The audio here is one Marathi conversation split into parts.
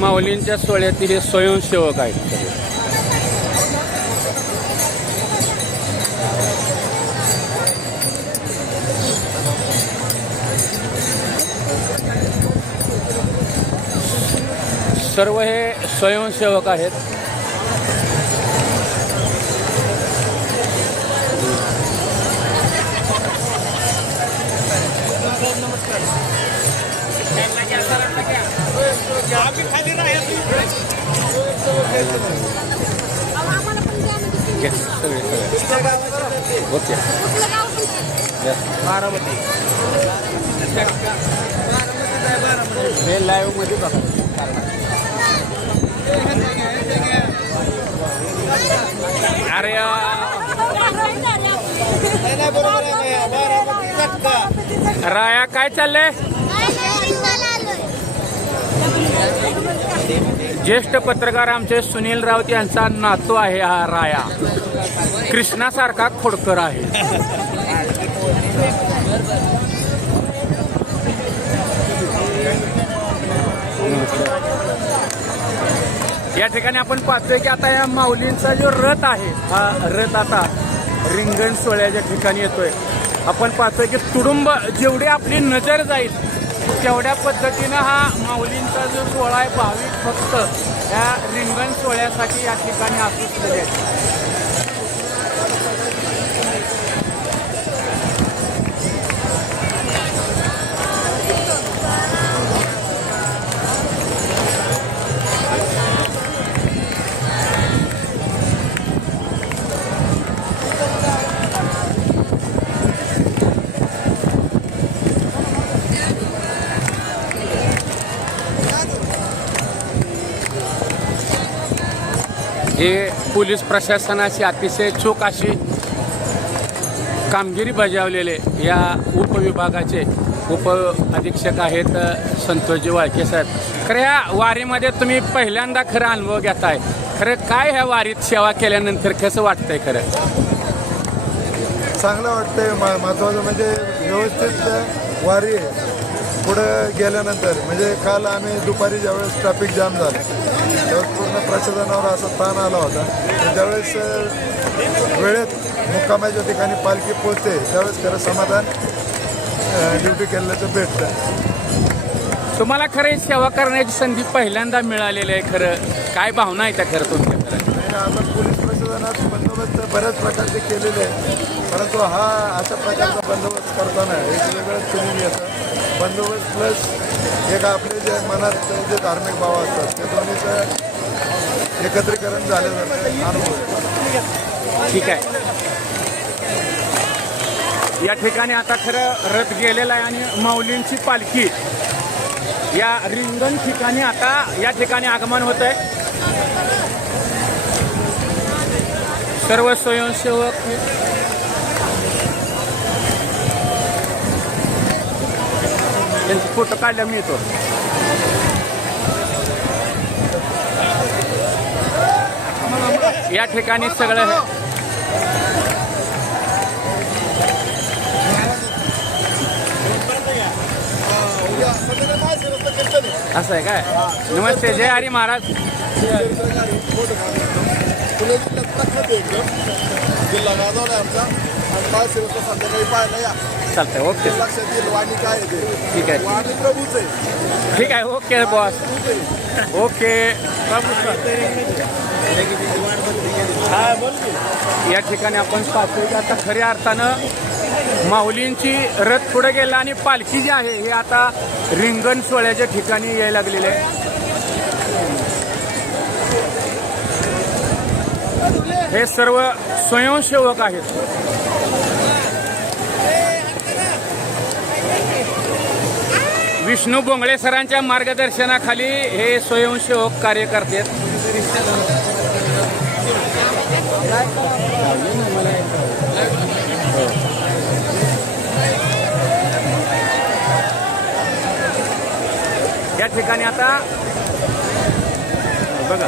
माऊलींच्या सोहळ्यातील हे स्वयंसेवक आहेत सगळे. सर्व हे स्वयंसेवक आहेत. ओके बारामती हे लाईव्ह मध्ये बघा. अरे राया काय चाललंय? ज्येष्ठ पत्रकार आमचे सुनील राऊत यांचा नातू आहे हा राया. कृष्णासारखा खोडकर आहे. या ठिकाणी आपण पाहतोय की आता या माऊलींचा जो रथ आहे हा रथ आता रिंगण सोहळ्याच्या ठिकाणी येतोय. आपण पाहतोय की तुडुंब जेवढी आपली नजर जाईल तेवढ्या पद्धतीनं हा माऊलींचा जो सोहळा आहे भाविक फक्त या रिंगण सोहळ्यासाठी या ठिकाणी आसुसलेले आहेत. हे पोलीस प्रशासनाची अतिशय चोख अशी कामगिरी बजावलेले या उपविभागाचे उप अधीक्षक आहेत संतोषजी वाळके साहेब. खरं या वारीमध्ये तुम्ही पहिल्यांदा खरं अनुभव घेताय. खरं काय ह्या वारीत सेवा केल्यानंतर कसं वाटतंय? खरं चांगलं वाटतंय. महत्त्वाचं म्हणजे व्यवस्थित वारी पुढं गेल्यानंतर म्हणजे काल आम्ही दुपारी ज्यावेळेस ट्रॅफिक जाम झालं त्यावेळेस पूर्ण प्रशासनावर असा ताण आला होता. ज्यावेळेस वेळेत मुक्कामाच्या ठिकाणी पालखी पोचते त्यावेळेस खरं समाधान ड्युटी केल्याचं भेटतं. तुम्हाला खरं सेवा करण्याची संधी पहिल्यांदा मिळालेली आहे. खरं काय भावना आहे त्या खरं तुमच्या? आता पोलीस प्रशासनात बंदोबस्त बऱ्याच प्रकारचे केलेले आहे परंतु हा अशा प्रकारचा बंदोबस्त करताना एक वेगळंच फिलिंग येतं. बंदोबस्त प्लस एक आपले जे मनात जे धार्मिक भाव असतात ते दोन्हीचं एकत्रीकरण झाल्यानंतर अनुभव. ठीक आहे. या ठिकाणी आता खरं रथ गेलेला आहे आणि माऊलींची पालखी या रिंगण ठिकाणी आता या ठिकाणी आगमन होत आहे. सर्व स्वयंसेवक त्यांचे फोटो काढल्या मी येतो. या ठिकाणी सगळं असं आहे काय? नमस्ते. जय हरी महाराज. जिल्हा गाजवला आहे आमचा आणि महाशिवरात्र संध्याकाळी पाहायला या. चालतंय. ओके. लक्षात येईल वाणी काय आहे ते. ठीक आहे. वाणी प्रभूच आहे. ठीक आहे. Okay boss. ओके. या ठिकाणी आपण पाहतोय की आता खऱ्या अर्थानं माऊलींची रथ पुढे गेला आणि पालखी जी आहे हे आता रिंगण सोहळ्याच्या ठिकाणी यायला लागलेले आहे. हे सर्व स्वयंसेवक आहेत. विष्णू बोंगळे सरांच्या मार्गदर्शनाखाली हे स्वयंसेवक कार्य करतात. या ठिकाणी आता बघा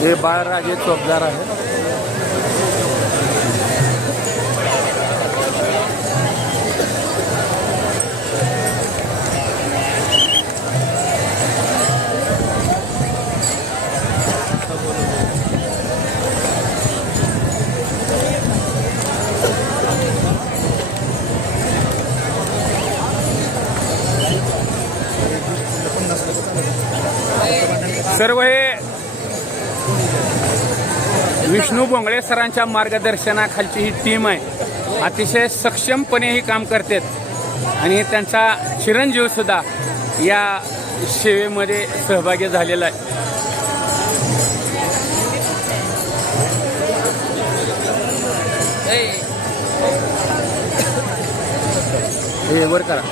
हे बाळराजे चोपदार आहे. सर्व हे विष्णू बोंगळे सरांच्या मार्गदर्शनाखालची ही टीम आहे. अतिशय सक्षमपणे ही काम करतात आणि त्यांचा चिरंजीव सुद्धा या सेवेमध्ये सहभागी झालेला आहे. हे वर करा.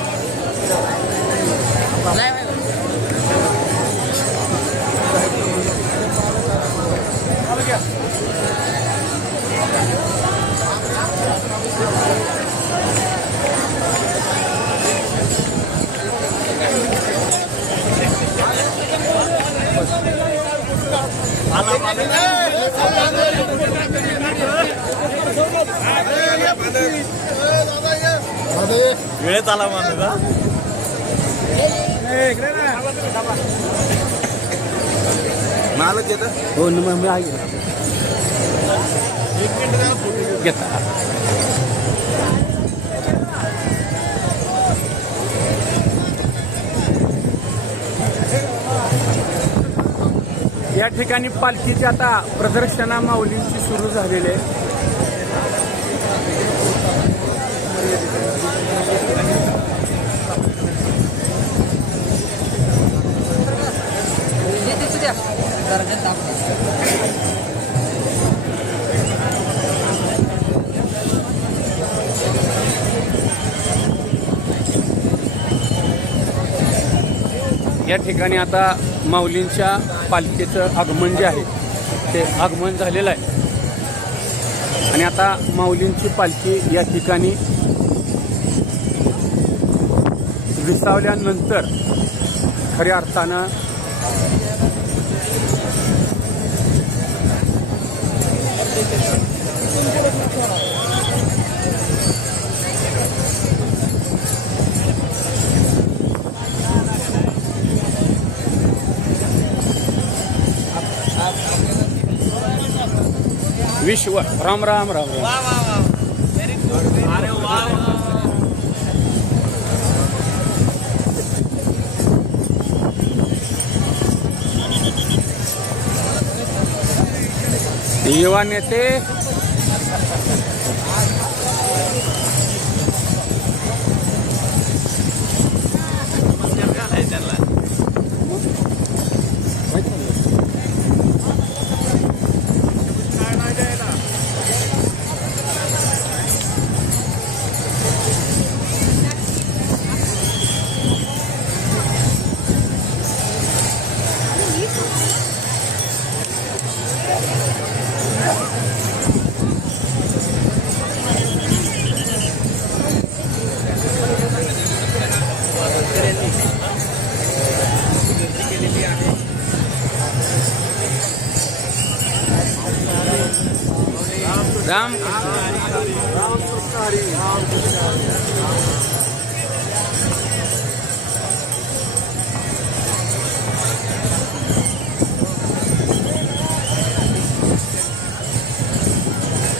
वेळेत आला माणूस का मालक येतं. हो मी आहे घेता. या ठिकाणी पालखीची आता प्रदर्शना माऊलींची सुरू झालेली आहे. या ठिकाणी आता माऊलींच्या पालखीचं आगमन जे आहे ते आगमन झालेलं आहे आणि आता माऊलींची पालखी या ठिकाणी विसावल्यानंतर खऱ्या अर्थानं विश्व राम राम राम राम. अरे वा युवा नेते राम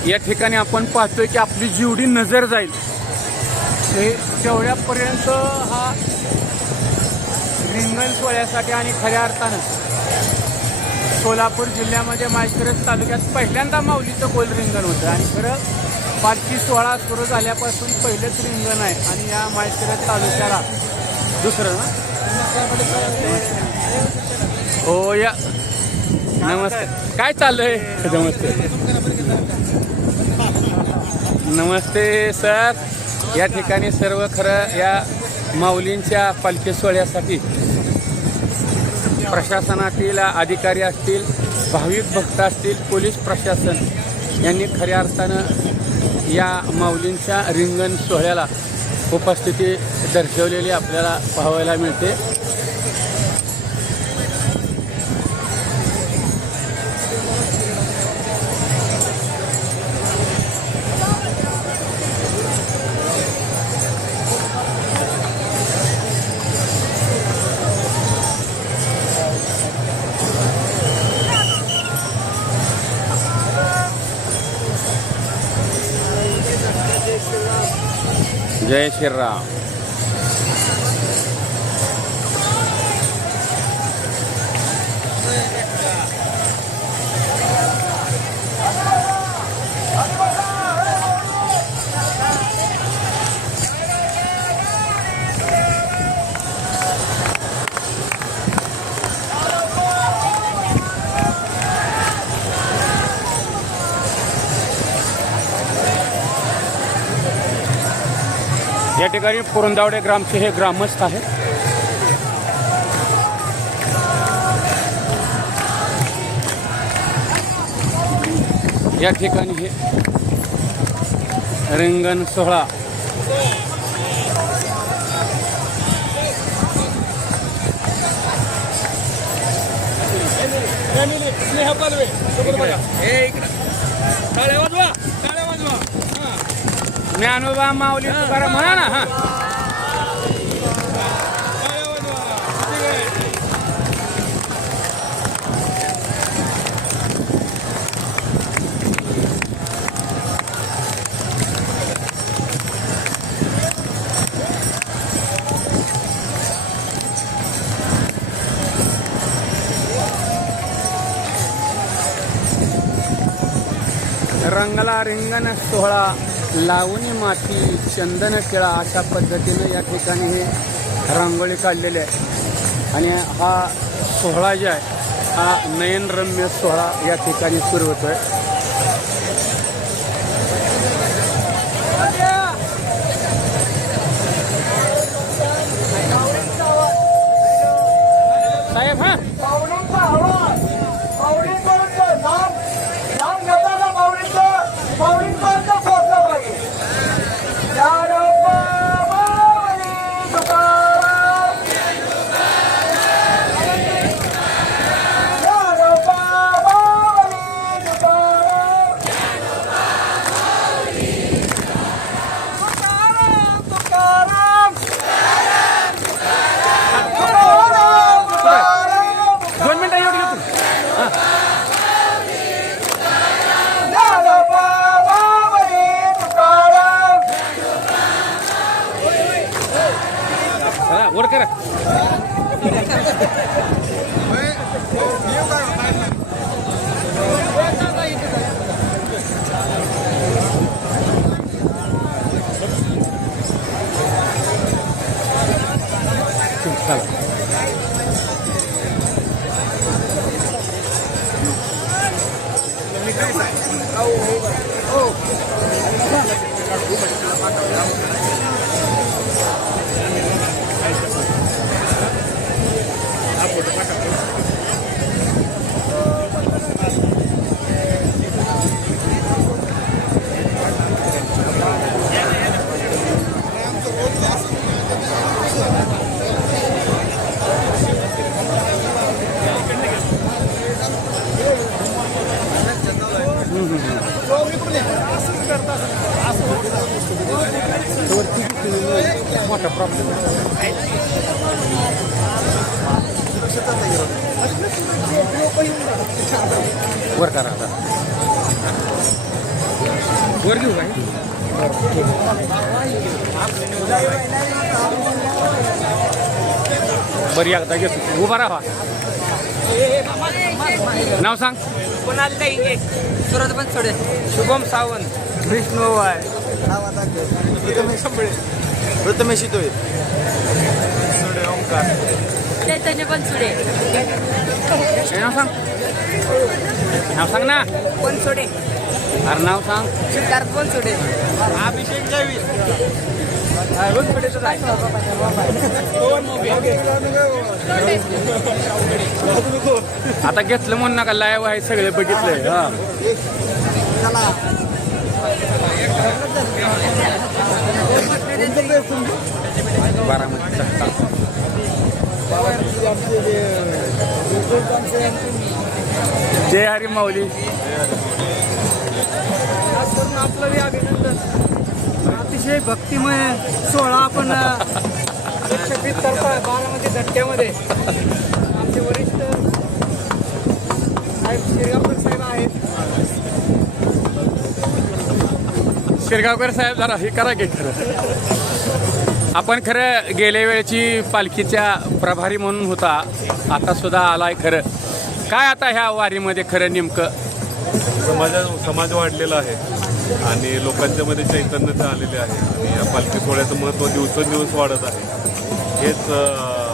या ठिकाणी आपण पाहतोय की आपली जेवढी नजर जाईल तेवढ्यापर्यंत हा रिंगण सोहळ्यासाठी आणि खऱ्या अर्थानं सोलापूर जिल्ह्यामध्ये माळशिरस तालुक्यात पहिल्यांदा माऊलीचं गोल रिंगण होतं आणि खरं पालखी सोहळा सुरू झाल्यापासून पहिलेच रिंगण आहे आणि या माळशिरस तालुक्याला दुसरं ना. हो या नमस्ते. काय चाललंय? नमस्ते नमस्ते सर. या ठिकाणी सर्व खरं या माऊलींच्या पालखी सोहळ्यासाठी प्रशासनातील अधिकारी असतील, भाविक भक्त असतील, पोलीस प्रशासन यांनी खऱ्या अर्थानं या माऊलींच्या रिंगण सोहळ्याला उपस्थिती दर्शवलेली आपल्याला पाहायला मिळते. जय श्रीराम. या ठिकाणी पुरंदावडे ग्रामचे हे ग्रामस्थ आहेत. या ठिकाणी हे रिंगण सोहळा ज्ञानोबा माऊली तुकाराम म्हणा ना. हा रंगला रिंगण सोहळा लावणी माती चंदन टिळा अशा पद्धतीनं या ठिकाणी हे रांगोळी काढलेली आहे. आणि हा सोहळा जे आहे हा नयनरम्य सोहळा या ठिकाणी सुरू होतोय. साहेब हा वर करा. मोठा प्रॉब्लेम वर करा आता. वर घेऊ काय बरी एकदा घेतो. उभा राहा. नाव सांग. कोणाला देंगे सुरत बनसोडे. शुभम सावंत. विष्णू वाय. प्रथमेश शितोळे. चैतन्य बनसोडे. नाव सांग. नाव सांग ना. बनसोडे. अरे नाव सांग. सिद्धार्थ बनसोडे. अभिषेक जावी. आता घेतलं म्हणून नका लाईव्ह आहे सगळे बघितलंय. हा बारामती जय हरी माऊली. आपलं बी अभिनंदन. अतिशय भक्तिमय सोहळा आपण 120 करतोय बारामती धक्क्यामध्ये. आमचे वरिष्ठ साहेब शिरगावकर साहेब आहेत. शिरगावकर साहेब जरा हे करा की खरं. आपण खरं गेल्या वेळेची पालखीच्या प्रभारी म्हणून होता, आता सुद्धा आलाय खरं. काय आता ह्या वारीमध्ये खरं नेमकं समाज वाढलेला आहे आणि लोकांच्या मध्ये चैतन्य आलेले आहे आणि या पालखी सोहळ्याचं महत्त्व दिवसेंदिवस वाढत आहे. हेच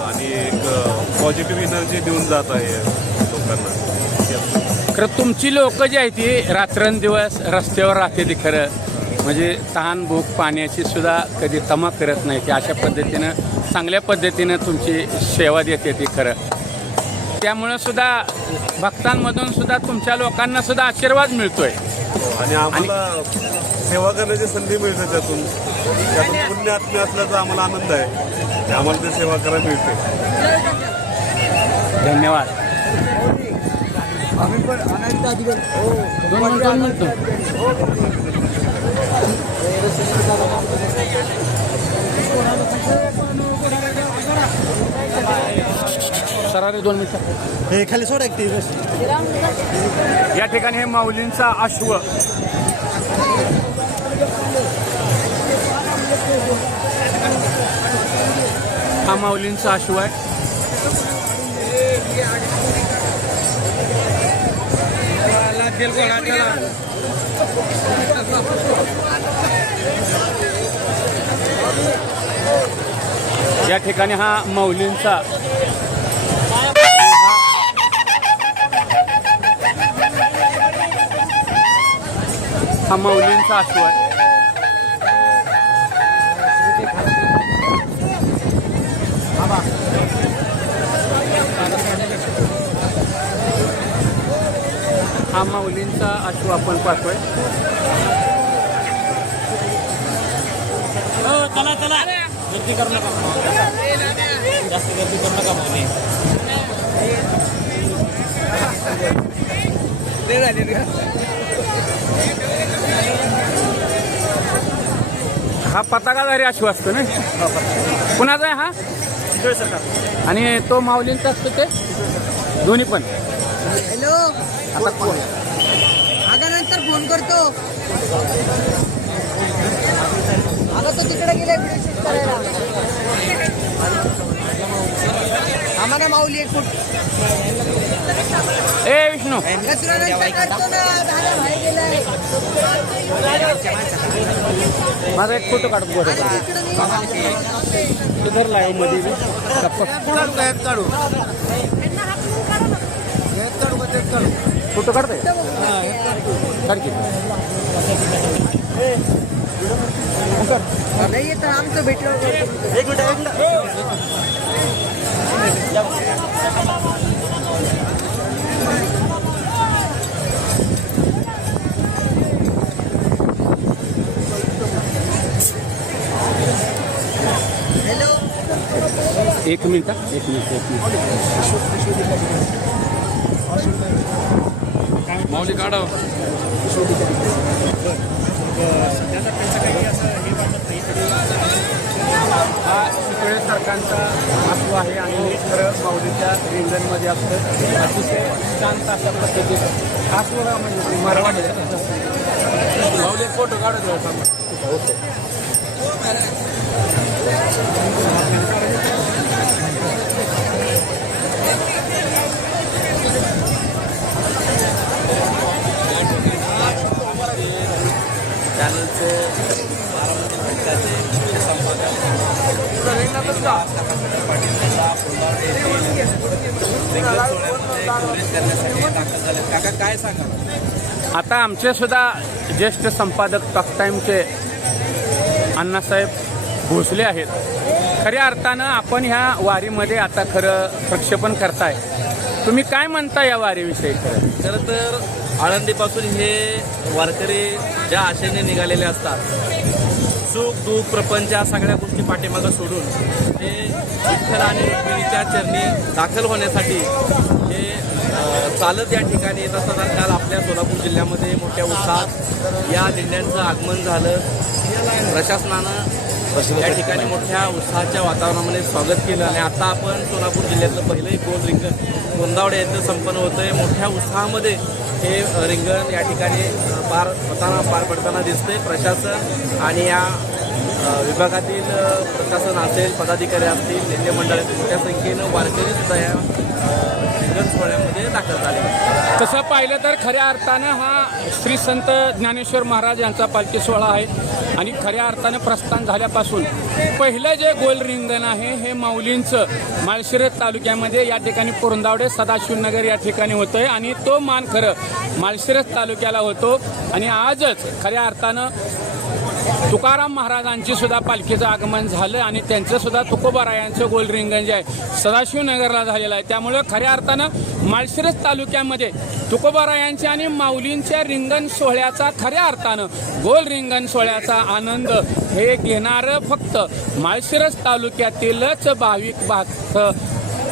आणि एक पॉझिटिव्ह एनर्जी देऊन जात आहे लोकांना. खरं तुमची लोक जी आहे ती रात्रंदिवस रस्त्यावर राहते ती खरं, म्हणजे तहान भूक पाण्याची सुद्धा कधी तमा करत नाही. ती अशा पद्धतीनं चांगल्या पद्धतीनं तुमची सेवा देते ती खरं. त्यामुळं सुद्धा भक्तांमधून सुद्धा तुमच्या लोकांना सुद्धा आशीर्वाद मिळतोय आणि आम्हाला सेवा करण्याची संधी मिळते. त्यातून पुण्य आत्मे असल्याचा आम्हाला आनंद आहे. आम्हाला ते सेवा करायला मिळते. धन्यवाद. दोन मिनिटं. सरारी 2 मिनिटं. हे खाली सोडा एक बस. या ठिकाणी हे माऊलींचा अश्व हा माऊलींचा अश्व आहे. या ठिकाणी हा माऊलींचा अश्व आहे. हा माऊलींचा अश्व आपण पाहतोय. चला चला गर्दी करू नका, जास्त गर्दी करू नका माऊली. हा पताकाधारी अश्व असतो ना, कुणाचा आहे हा? आणि तो माऊलींचा असतो ते दोन्ही पण. हॅलो, आता कोण आता नंतर फोन करतो. आता तो तिकडे गेलाय व्हिडिओ शूट करायला. आम्हाला माऊली एक फूट ए विष्णू तुला नंतर करतो ना. दादा बाहेर गेलाय. माझा एक फोटो काढतो बरं. इधर लाईव्ह मध्ये काढू फोटो काढताय सारखी. नाही येत आमचं भेटलं. एक मिनिट. हॅलो, एक मिनिट. माऊली काढावं. हा सगळे सरकारचा अश्व आहे आणि खरं माऊलीच्या रिंगणमध्ये असतं. अतिशय शांत अशा पद्धतीचं अश्व म्हणजे मरवाडी माऊली फोटो काढत होता. काय सांगा. आता आमचे सुद्धा ज्येष्ठ संपादक टॉक टाईमचे अण्णासाहेब भोसले आहेत. खऱ्या अर्थानं आपण ह्या वारीमध्ये आता खरं प्रक्षेपण करताय. तुम्ही काय म्हणता या वारीविषयी? खरं तर आळंदीपासून हे वारकरी ज्या आशेने निघालेले असतात, सुख दुःख प्रपंच या सगळ्या गोष्टी पाठीमागं सोडून ते विठ्ठल आणि रुक्मिणीच्या चरणी दाखल होण्यासाठी हे चालत या ठिकाणी येत असतात. काल आपल्या सोलापूर जिल्ह्यामध्ये मोठ्या उत्साहात या दिंड्यांचं आगमन झालं. प्रशासनानं या ठिकाणी मोठ्या उत्साहाच्या वातावरणामध्ये स्वागत केलं आणि आता आपण सोलापूर जिल्ह्यातलं पहिलंही गोल रिंगण गोंदावडे येथे संपन्न होतं आहे. मोठ्या उत्साहामध्ये हे रिंगण या ठिकाणी पार पडताना दिसतंय. प्रशासन आणि या विभागातील प्रशासन असेल, पदाधिकारी असतील, नेते मंडळातील मोठ्या संख्येनं वारकरी सुद्धा या रिंगण सोहळ्यामध्ये दाखल झाले. तसं पाहिलं तर खऱ्या अर्थानं हा श्री संत ज्ञानेश्वर महाराज यांचा पालखी सोहळा आहे आणि खऱ्या अर्थानं प्रस्थान झाल्यापासून पहिलं जे गोल रिंगण आहे हे माऊलींचं माळशिरस तालुक्यामध्ये या ठिकाणी पुरंदावडे सदाशिवनगर या ठिकाणी होतं आहे आणि तो मान खरं माळशिरस तालुक्याला होतो. आणि आजच खऱ्या अर्थानं तुकाराम महाराजांची सुद्धा पालखीचं आगमन झालं आणि त्यांचं सुद्धा तुकोबारायांचं गोल रिंगण जे आहे सदाशिवनगरला झालेलं आहे. त्यामुळं खऱ्या अर्थानं माळशिरस तालुक्यामध्ये तुकोबारायांच्या आणि माऊलींच्या रिंगण सोहळ्याचा खऱ्या अर्थानं गोल रिंगण सोहळ्याचा आनंद हे घेणारं फक्त माळशिरस तालुक्यातीलच भाविक भक्त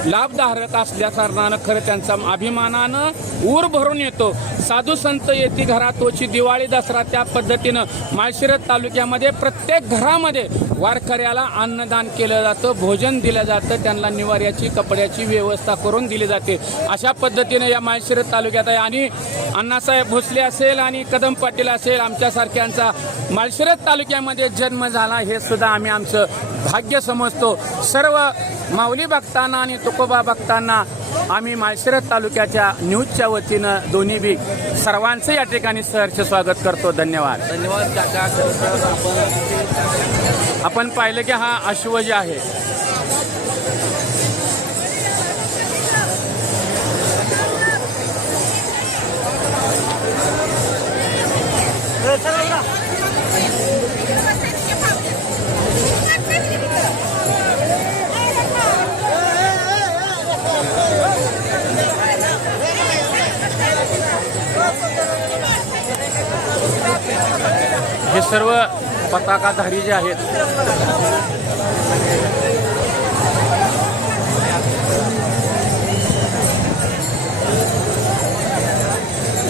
लाभधारक असल्या कारणानं खरं त्यांचा अभिमानानं ऊर भरून येतो. साधू संत येती घरा तोची दिवाळी दसरा त्या पद्धतीनं माळशिरस तालुक्यामध्ये प्रत्येक घरामध्ये वारकऱ्याला अन्नदान केलं जातं, भोजन दिलं जातं, त्यांना निवाऱ्याची कपड्याची व्यवस्था करून दिली जाते. अशा पद्धतीनं या माळशिरस तालुक्यात आहे. आणि अण्णासाहेब भोसले असेल आणि कदम पाटील असेल आमच्यासारख्यांचा माळशिरस तालुक्यामध्ये जन्म झाला हे सुद्धा आम्ही आमचं भाग्य समजतो. सर्व माऊली भक्तांना आणि तुकोबा भक्तांना आम्ही माळशिरस तालुक्याच्या न्यूजच्या वतीनं दोन्ही बी सर्वांचं या ठिकाणी सहर्ष स्वागत करतो. धन्यवाद. धन्यवाद काका. खरं तर आपण पाहिलं की हा अश्व जे आहे हे सर्व पताकाधारी जे आहेत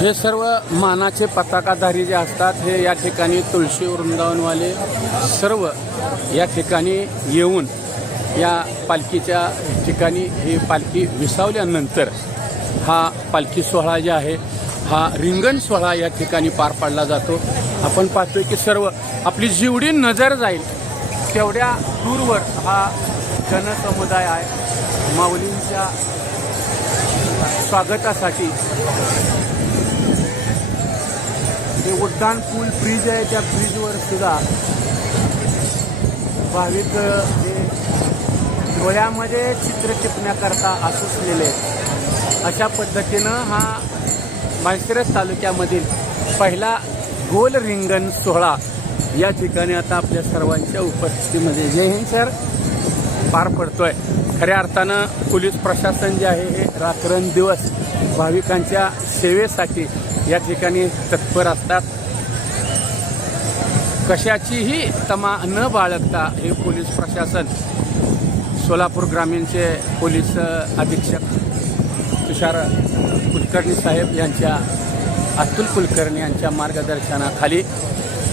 हे सर्व मानाचे पताकाधारी जे असतात हे या ठिकाणी तुळशी वृंदावनवाले सर्व या ठिकाणी येऊन या पालखीच्या ठिकाणी ही पालखी विसावल्यानंतर हा पालखी सोहळा जे आहे हा रिंगण सोहळा या ठिकाणी पार पाडला जातो. आपण पाहतोय की सर्व आपली जेवढी नजर जाईल तेवढ्या दूरवर हा जनसमुदाय आहे. माऊलींच्या स्वागतासाठी हे उड्डाण पूल ब्रिज आहे, त्या ब्रिजवर सुद्धा भाविक हे डोळ्यामध्ये चित्र टिपण्याकरता असलेले अशा पद्धतीनं हा माळशिरस तालुक्यामधील पहिला गोल रिंगण सोहळा या ठिकाणी आता आपल्या सर्वांच्या उपस्थितीमध्ये जय हिंद सर पार पडतोय. खऱ्या अर्थानं पोलीस प्रशासन जे आहे हे रात्रंदिवस भाविकांच्या सेवेसाठी या ठिकाणी तत्पर असतात. कशाचीही तमा न बाळगता हे पोलीस प्रशासन सोलापूर ग्रामीणचे पोलीस अधीक्षक तुषार कुलकर्णी साहेब यांच्या अतुल कुलकर्णी यांच्या मार्गदर्शनाखाली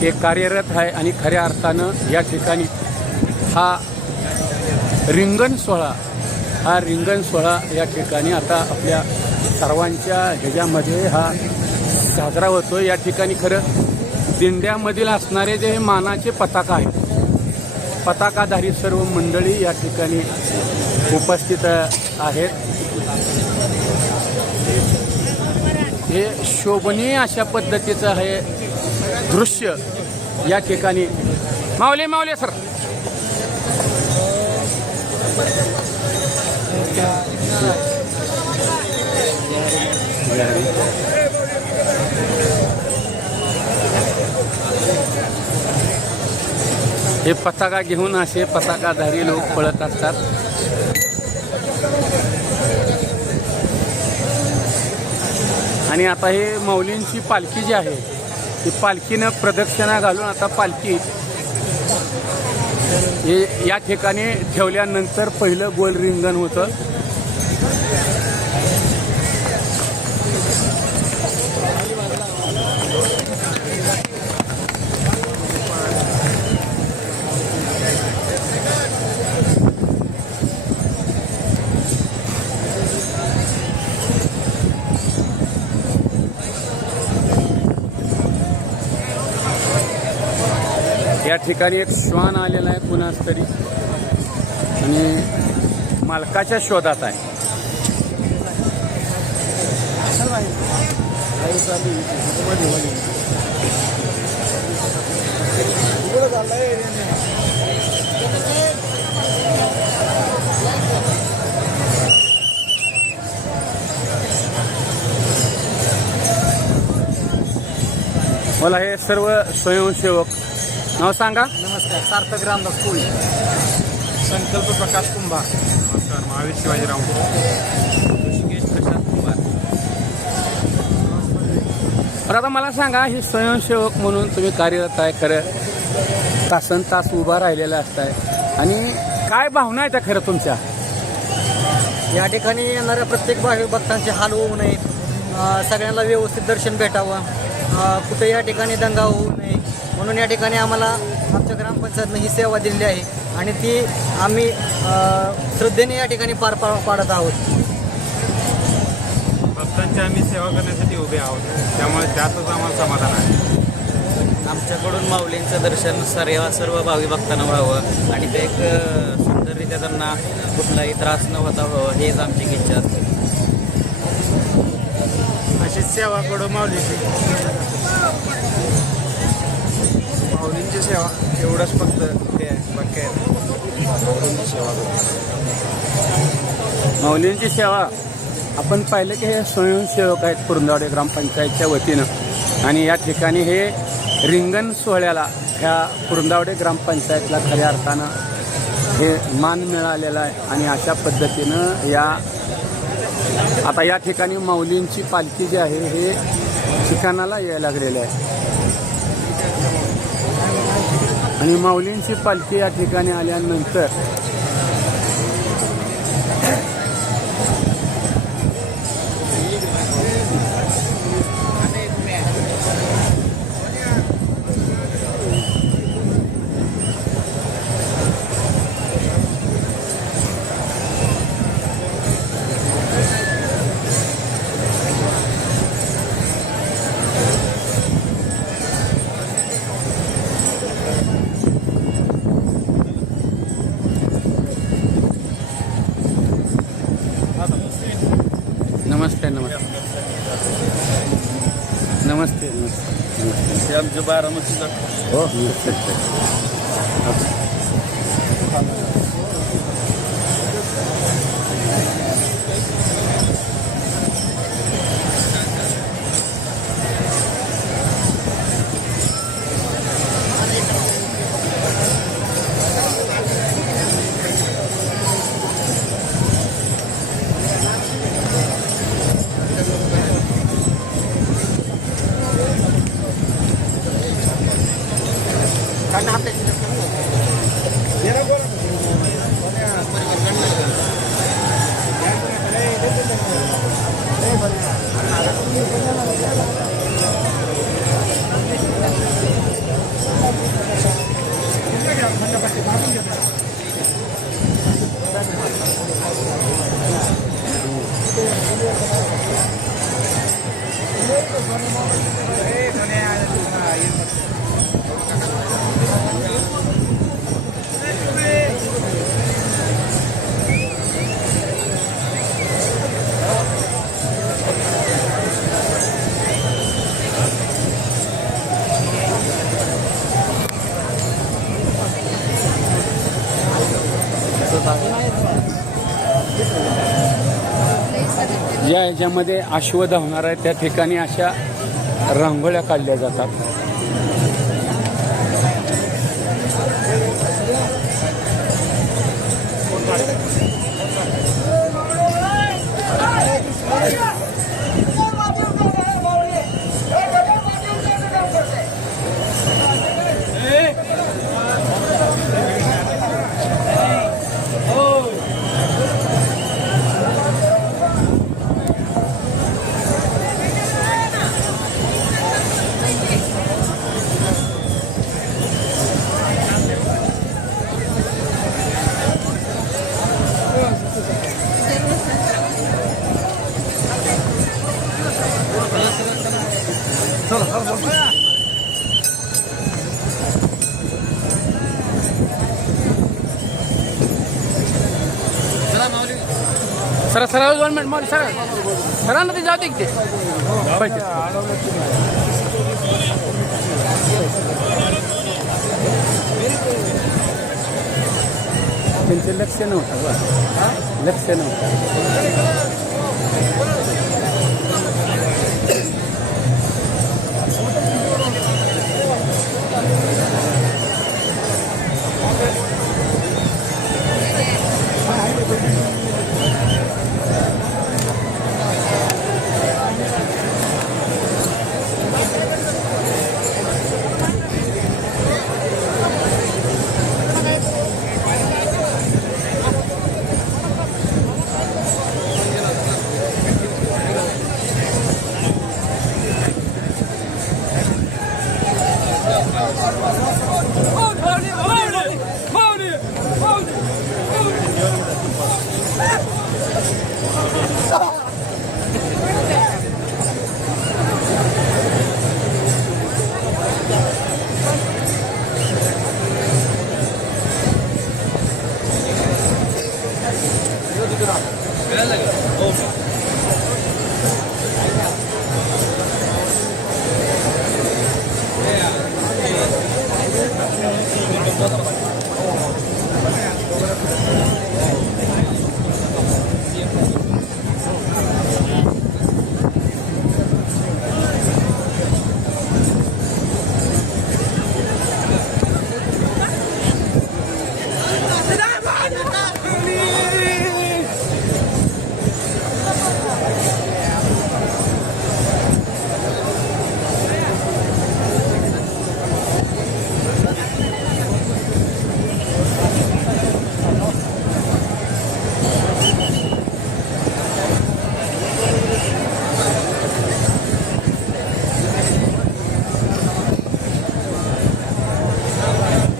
ते कार्यरत आहे. आणि खऱ्या अर्थानं या ठिकाणी हा रिंगण सोहळा या ठिकाणी आता आपल्या सर्वांच्या ह्याच्यामध्ये हा साजरा होतो. या ठिकाणी खरं दिंड्यामधील असणारे जे मानाचे पताका आहेत, पताकाधारी सर्व मंडळी या ठिकाणी उपस्थित आहेत. हे शोभनीय अशा पद्धतीचं हे दृश्य या ठिकाणी माऊली सर हे पताका घेऊन असे पताकाधारी लोक पळत असतात. आणि आता हे माऊलींची पालखी जी आहे ती पालखीनं प्रदक्षिणा घालून आता पालखी हे या ठिकाणी ठेवल्यानंतर पहिलं गोल रिंगण होतं. या ठिकाणी एक श्वान आलेला आहे कुणास तरी आणि मालकाच्या शोधात आहे. मला हे सर्व स्वयंसेवक नाव सांगा. नमस्कार. सार्थक रामदास कोळी. संकल्प प्रकाश कुंभार. नमस्कार. महावीर शिवाजीराव. ऋषिकेश प्रशांत कुंभार. तर आता मला सांगा, हे स्वयंसेवक म्हणून तुम्ही कार्यरत आहे, खरं तासन तास उभा राहिलेला असताय आणि काय भावना आहे त्या खरं तुमच्या? या ठिकाणी येणाऱ्या प्रत्येक भाविक भक्तांचे हाल होऊ नये, सगळ्यांना व्यवस्थित दर्शन भेटावं, कुठे या ठिकाणी दंगा होऊ नये म्हणून या ठिकाणी आम्हाला आमच्या ग्रामपंचायतनं ही सेवा दिलेली आहे आणि ती आम्ही श्रद्धेने या ठिकाणी पाडत आहोत. भक्तांची आम्ही सेवा करण्यासाठी उभे आहोत, त्यामुळे त्यातच आम्हाला समाधान आहे. आमच्याकडून माऊलींचं दर्शन सर्व भावी भक्तांना व्हावं आणि ते एक सुंदररित्या त्यांना कुठलाही त्रास न होता व्हावं हेच आमची इच्छा असते. अशीच सेवा करू माऊलीची. माऊलींची सेवा एवढंच फक्त हे आहे, बाकी काय माऊलींची सेवा आपण पाहिलं की हे स्वयंसेवक आहेत कुरुंदवाडी ग्रामपंचायतच्या वतीनं आणि या ठिकाणी हे रिंगण सोहळ्याला ह्या कुरुंदवाडी ग्रामपंचायतला खऱ्या अर्थानं हे मान मिळालेला आहे आणि अशा पद्धतीनं आता या ठिकाणी माऊलींची पालखी जी आहे हे ठिकाणाला यायला लागलेली आहे आणि माऊलींची पालखी या ठिकाणी आल्यानंतर नमस्ते नमस्ते नमस्ते नमस्ते हे आमच्या बारामतीला हो नमस्ते. ज्या ह्याच्यामध्ये अश्वध होणार आहे त्या ठिकाणी अशा रांगोळ्या काढल्या जातात. सरा 2 मिनिट मग सरांना ते जाते की ते पाहिजे. त्यांचे लक्ष नव्हतं बरं, लक्ष नव्हतं.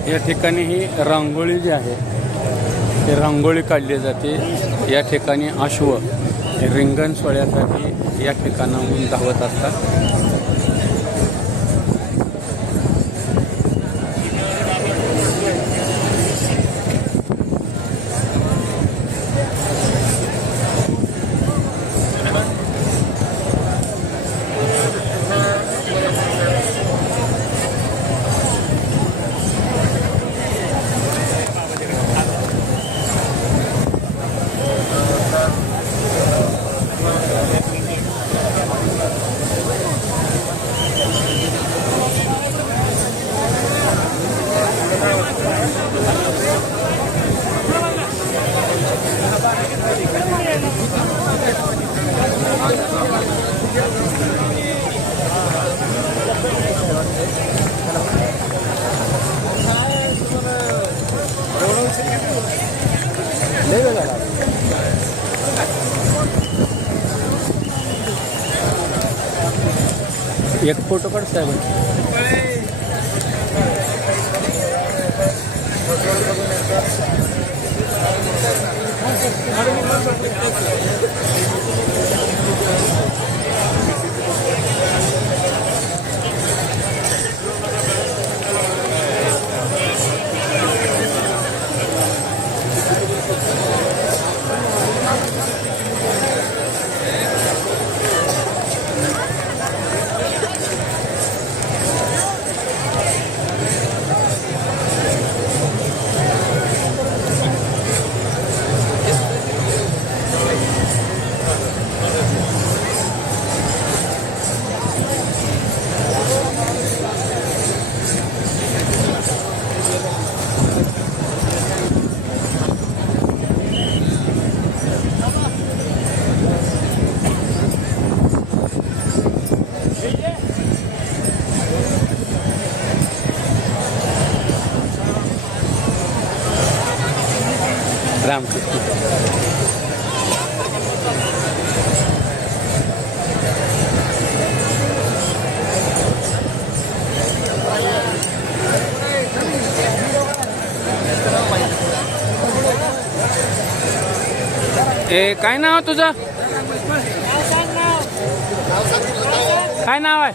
या ठिकाणी ही रांगोळी जी आहे ती रांगोळी काढली जाते. या ठिकाणी अश्व रिंगण सोहळ्यासाठी या ठिकाणाहून धावत असतात. एक फोटो काढ साहेब. रामकृष्ण. ए काय नाव तुझं? काय नाव आहे?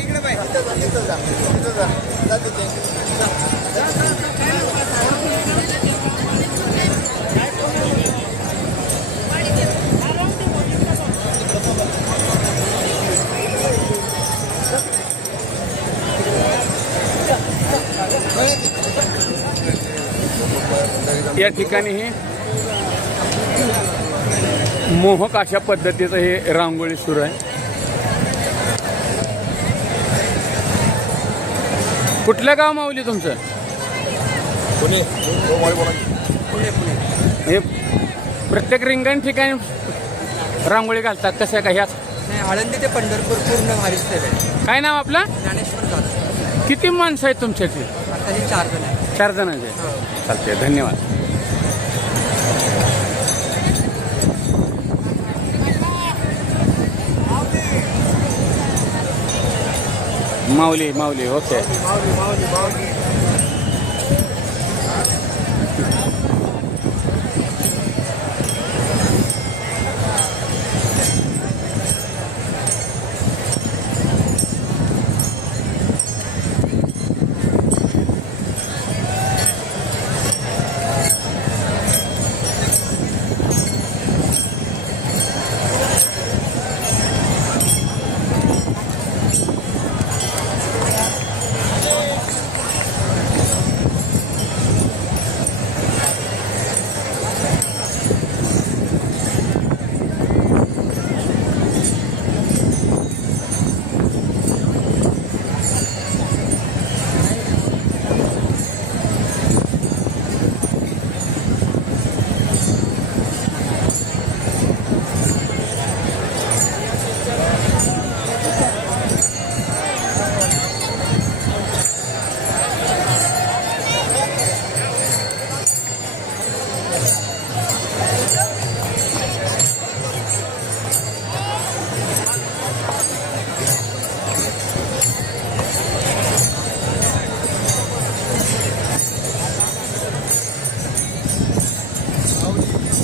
इकडे या ठिकाणी हे मोहक अशा पद्धतीचं हे रांगोळी सुरू आहे. कुठलं गाव माऊली तुमचं? पुणे. हे प्रत्येक रिंगण ठिकाणी रांगोळी घालतात कसं का ह्याच? नाही, आळंदी ते पंढरपूर पूर्ण महाराष्ट्र आहे. काय नाव आपलं? ज्ञानेश्वर जाधव. किती माणसं आहेत तुमच्याची? आता हे 4 जण आहेत. 4 जणांचे. चालते, धन्यवाद. माऊली माऊली ओके.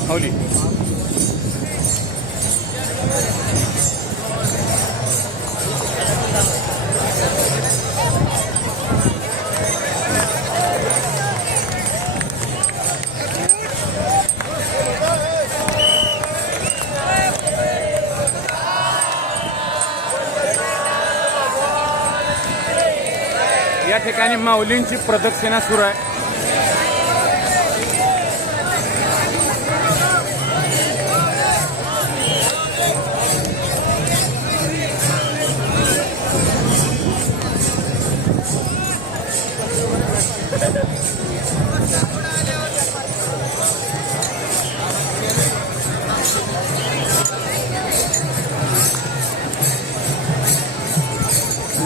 माऊली या ठिकाणी माऊलींची प्रदक्षिणा सुरू आहे.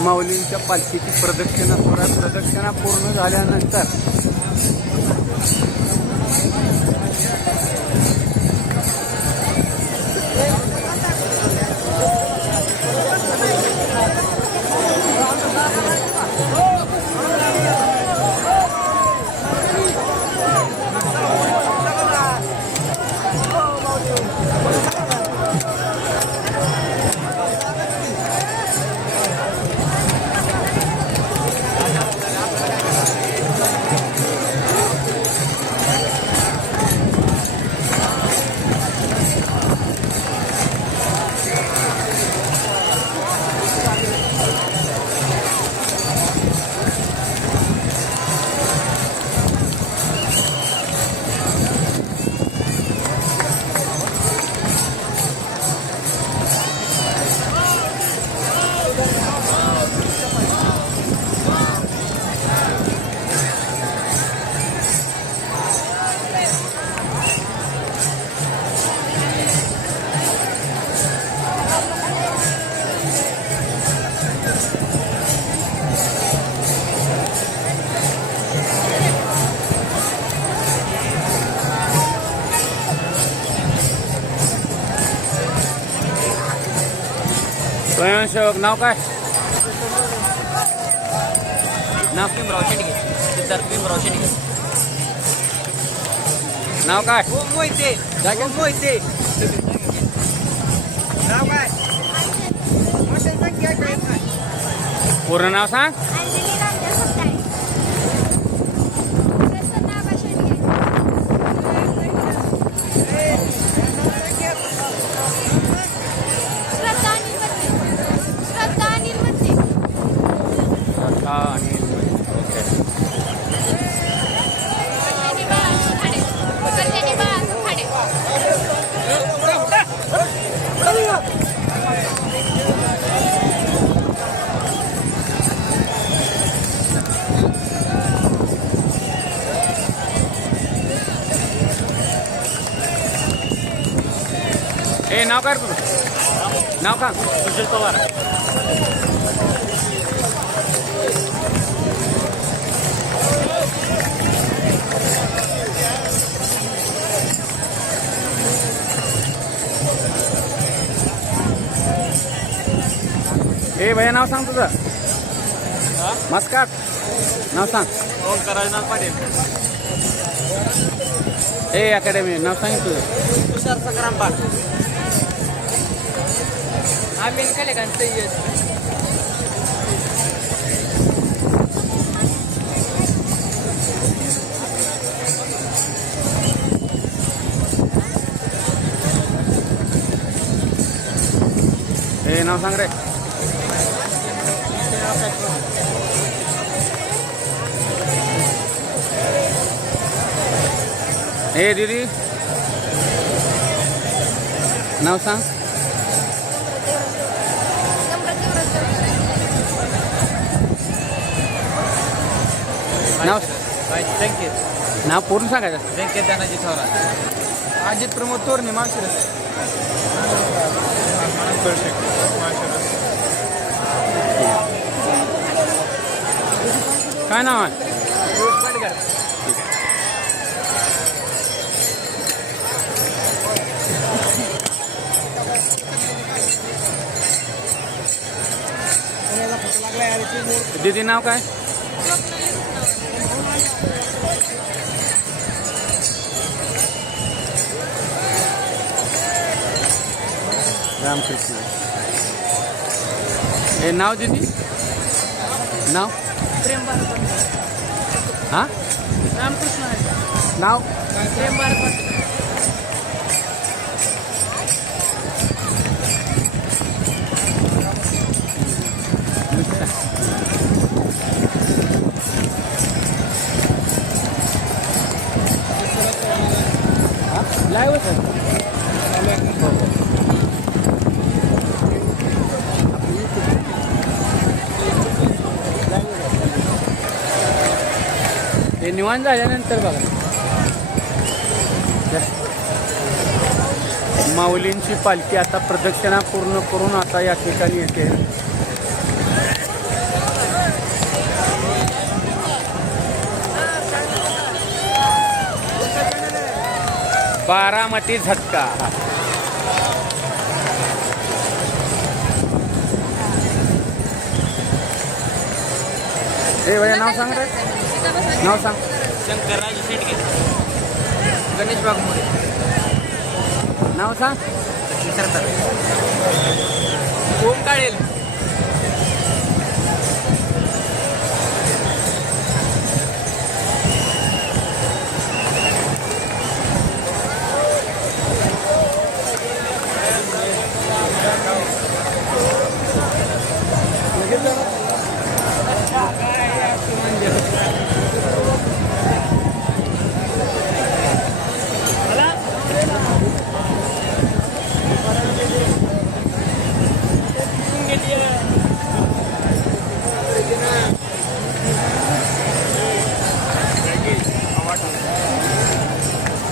माऊलींच्या पालखीची प्रदक्षिणा सुरू आहे. प्रदक्षिणा पूर्ण झाल्यानंतर स्वयंसेवक नाव काय? नाव भीमराव शेंडगे. सिद्धार्थ भीमराव शेंडगे. नाव काय? मोहिते. मोहिते. नाव काय? पूर्ण नाव सांग. अंजली रामदास सत्तारे. प्रसन्न आबा शेंडगे. श्रद्धा अनिल मत्ते. श्रद्धा अनिल मत्ते. आणि ओके. सत्यानी बाळासाहेब खाडे. नाव काय रे तुझं? नाव का? सुशील पवार. ए भैया नाव सांग तुझं. मस्काट नाव सांग. ओंकार राजनाथ पाटील. ए अकॅडमी नाव सांग तुझं. तुषार संग्राम पाट. आम्ही केले का सय्यद. ए नाव सांग रे. ए दीदी नाव सांग. नाव संकेत नाव पूर्ण सांगायचं. संकेत दानाजी थोरात. अजित प्रमोद तोरणे माळशिरस. काय नाव आहे? दीदी नाव काय? रामकृष्ण. हे नाव दीदी नाव प्रेम भारत. हां रामकृष्ण आहे. नाव प्रेम भारत. Live sir. हे निवांत झाल्यानंतर बघा माऊलींची पालखी आता प्रदक्षिणा पूर्ण करून आता या ठिकाणी येते. बारामती झटका. हे भैया नाव सांग रे. नाव सांग. शंकरराज शेटके. गणेश बागमोडे. नाव सांग. ओम काळेल.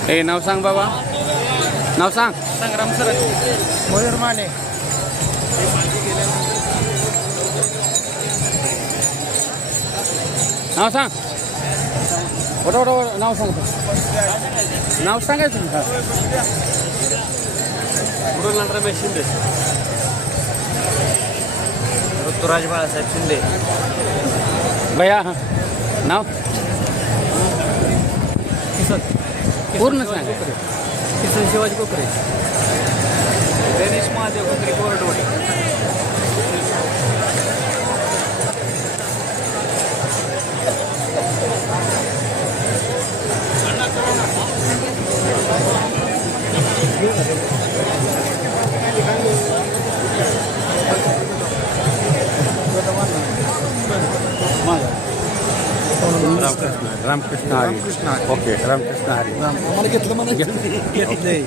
हे नाव सांग बाबा. नाव सांग. संग्राम सरत. मयूर माने. नाव सांग. नाव सांग. नाव सांगायचं का? रमेश शिंदे. ऋतुराज बाळासाहेब शिंदे. भैया हां नाव पूर्ण सांग. किसन शिवाजी कोकरे. गणेश महादेव कोकरे कोरडवडे. रामकृष्ण हरी. ओके रामकृष्ण हरी. आम्हाला घेतलं म्हणा घेतलंय.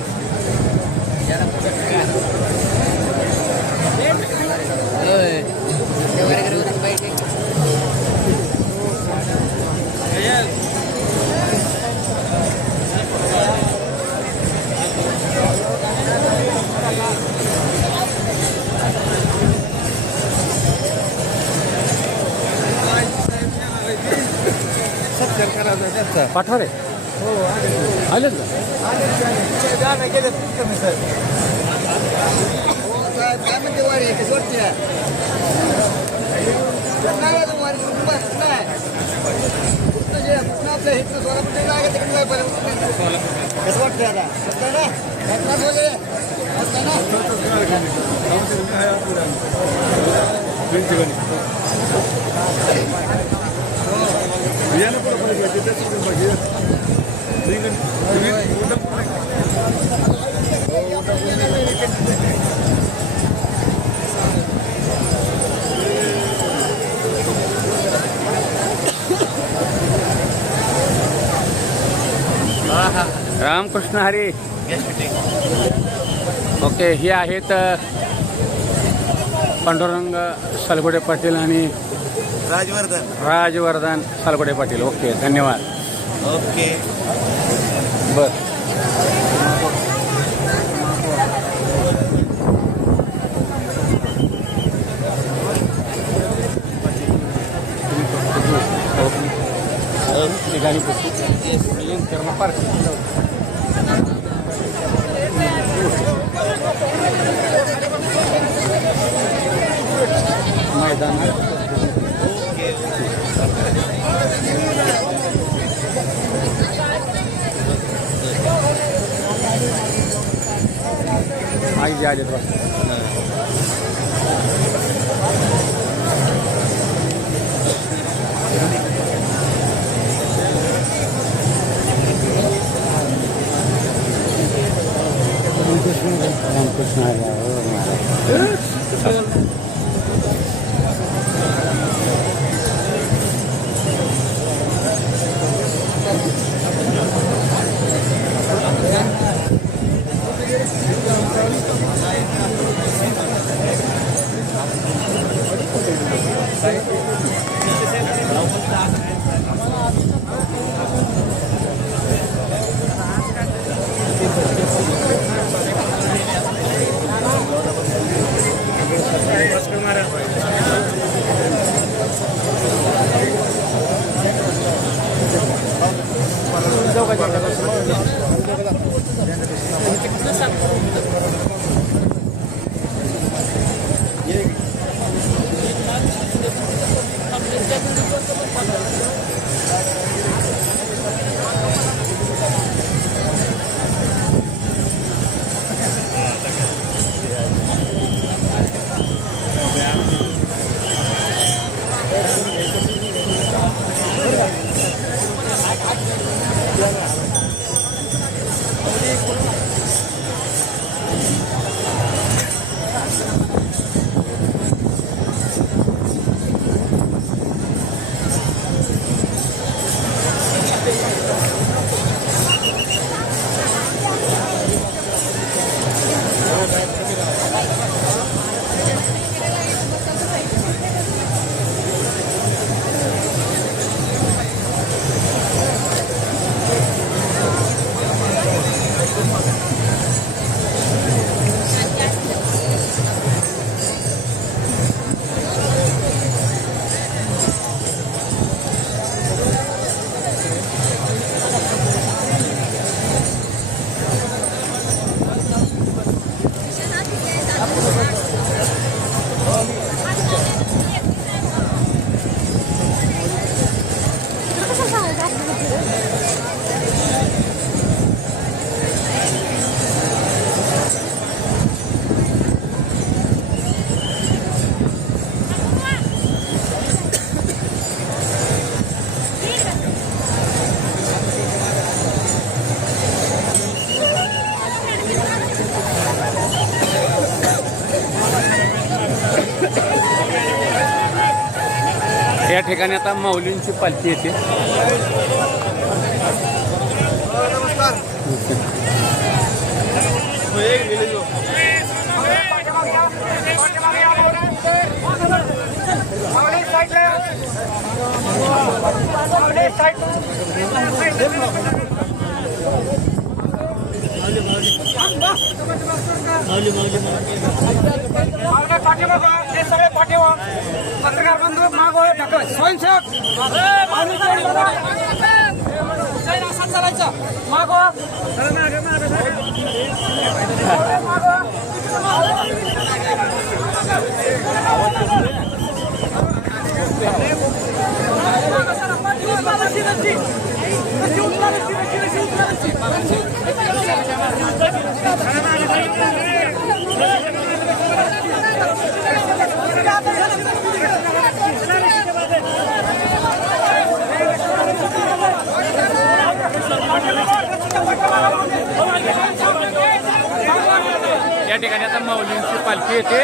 पाठवा रे आलेच का काय म्हणते वारी आपल्या हित कसं वाटतं आता वगैरे रामकृष्ण हरी. ओके, हे आहेत पांडुरंग सालगोडे पाटील आणि राजवर्धन सालगोडे पाटील. ओके, धन्यवाद. ओके. बर ठिकाणी मैदान आई जे आले रामकृष्ण या ठिकाणी आता माऊलींची पालखी येते. पत्रकार बंधू मागो स्वयंसेवक असा चालायचा मागो या ठिकाणी आता माऊलींची पालखी येते.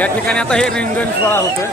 या ठिकाणी आता हे रिंगण सोहळा होतोय.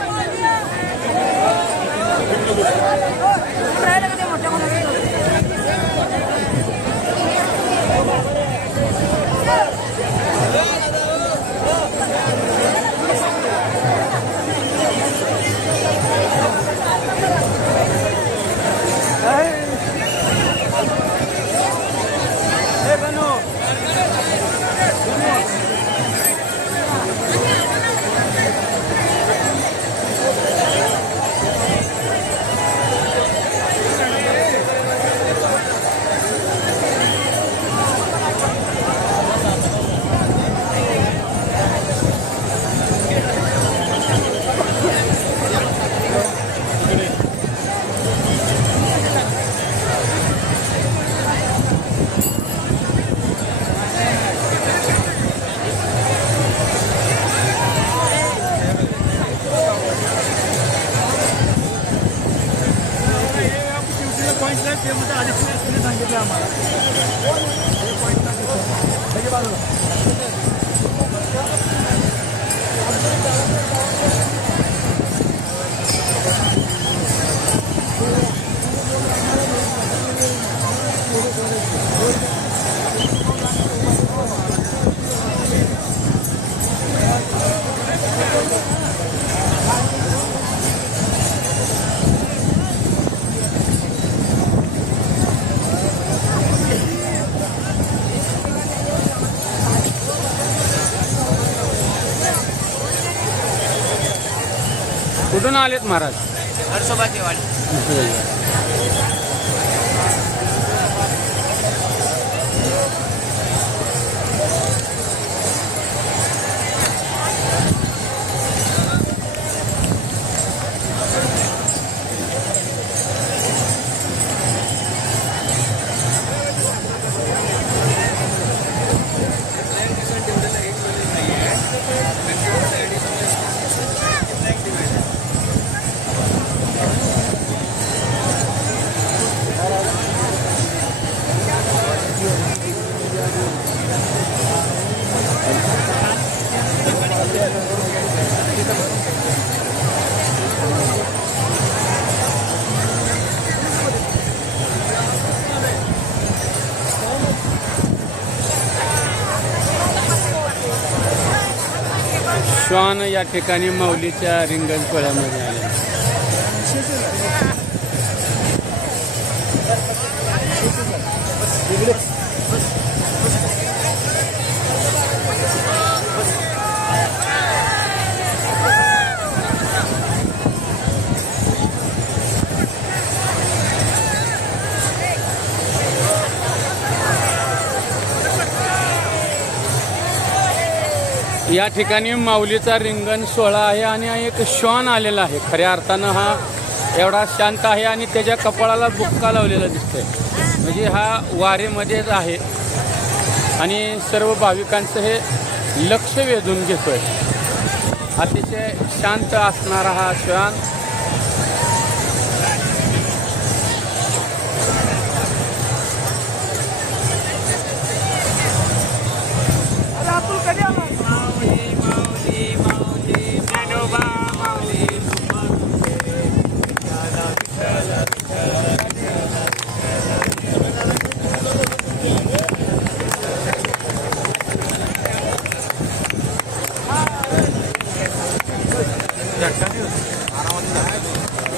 कुठून आलेत महाराज? श्वान या ठिकाणी माऊलीच्या रिंगण सोहळ्यामध्ये आले. या ठिकाणी माऊलीचा रिंगण सोहळा आहे आणि एक श्वान आलेला आहे. खऱ्या अर्थानं हा एवढा शांत आहे आणि त्याच्या कपाळाला बुक्का लावलेला दिसतोय, म्हणजे हा वारेमध्येच आहे. आणि सर्व भाविकांचं हे लक्ष वेधून घेतोय. अतिशय शांत असणारा हा क्षण.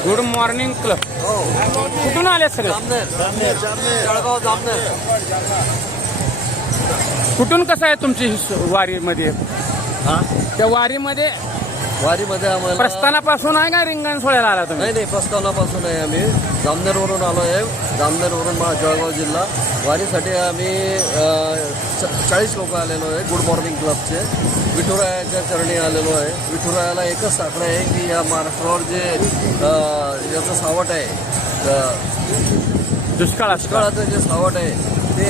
Good morning club. कुठून आले सगळे? जळगाव जामनेर. कुठून कसं आहे तुमची वारीमध्ये? त्या वारीमध्ये आम्हाला प्रस्थानापासून आहे का रिंगण सोहळ्याला आला तुम्ही? नाही, प्रस्थानापासून आहे. आम्ही जामनेरवरून आलो आहे. जामनेरवरून जळगाव जिल्हा. वारीसाठी आम्ही 40 लोक आलेलो आहे. गुड मॉर्निंग क्लबचे. विठुरायाच्या चरणी आलेलो आहे. विठुरायाला एकच साकडं आहे की या महाराष्ट्रावर जे याचं सावट आहे, दुष्काळाचं जे सावट आहे ते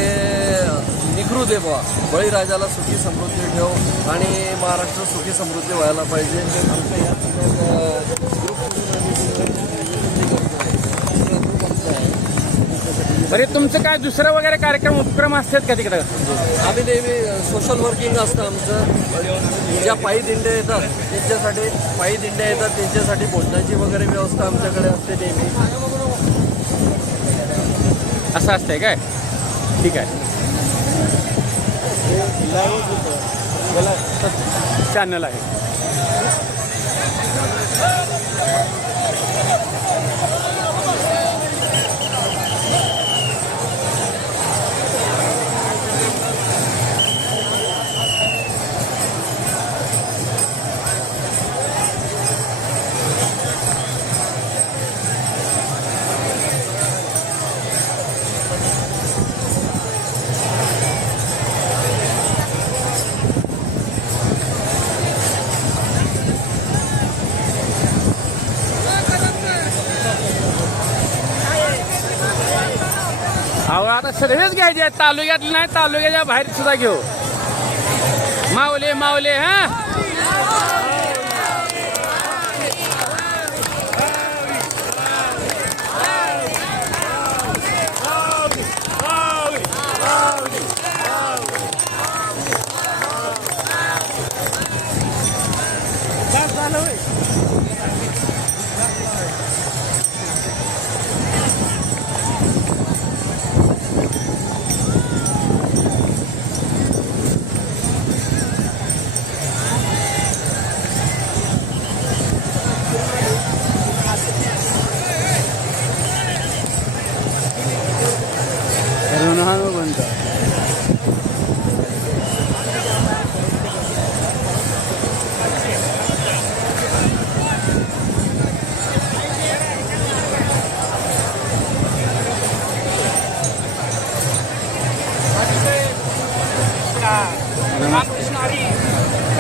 निखरू दे बुवा. बळीराजाला सुखी समृद्धी ठेव आणि महाराष्ट्र सुखी समृद्धी व्हायला पाहिजे. आमच्या या बरे तुमचं काय दुसरं वगैरे कार्यक्रम उपक्रम असतात का तिकडं? आम्ही नेहमी सोशल वर्किंग असतं आमचं. ज्या पायी दिंड्या येतात त्यांच्यासाठी भोजनाची वगैरे व्यवस्था आमच्याकडे असते नेहमी. असं असतंय काय? ठीक आहे. चॅनल आहे. अहो आता सर्वच घ्यायचे आहेत. तालुक्यातले नाही, तालुक्याच्या बाहेर सुद्धा घेऊ. माऊले माऊले हा.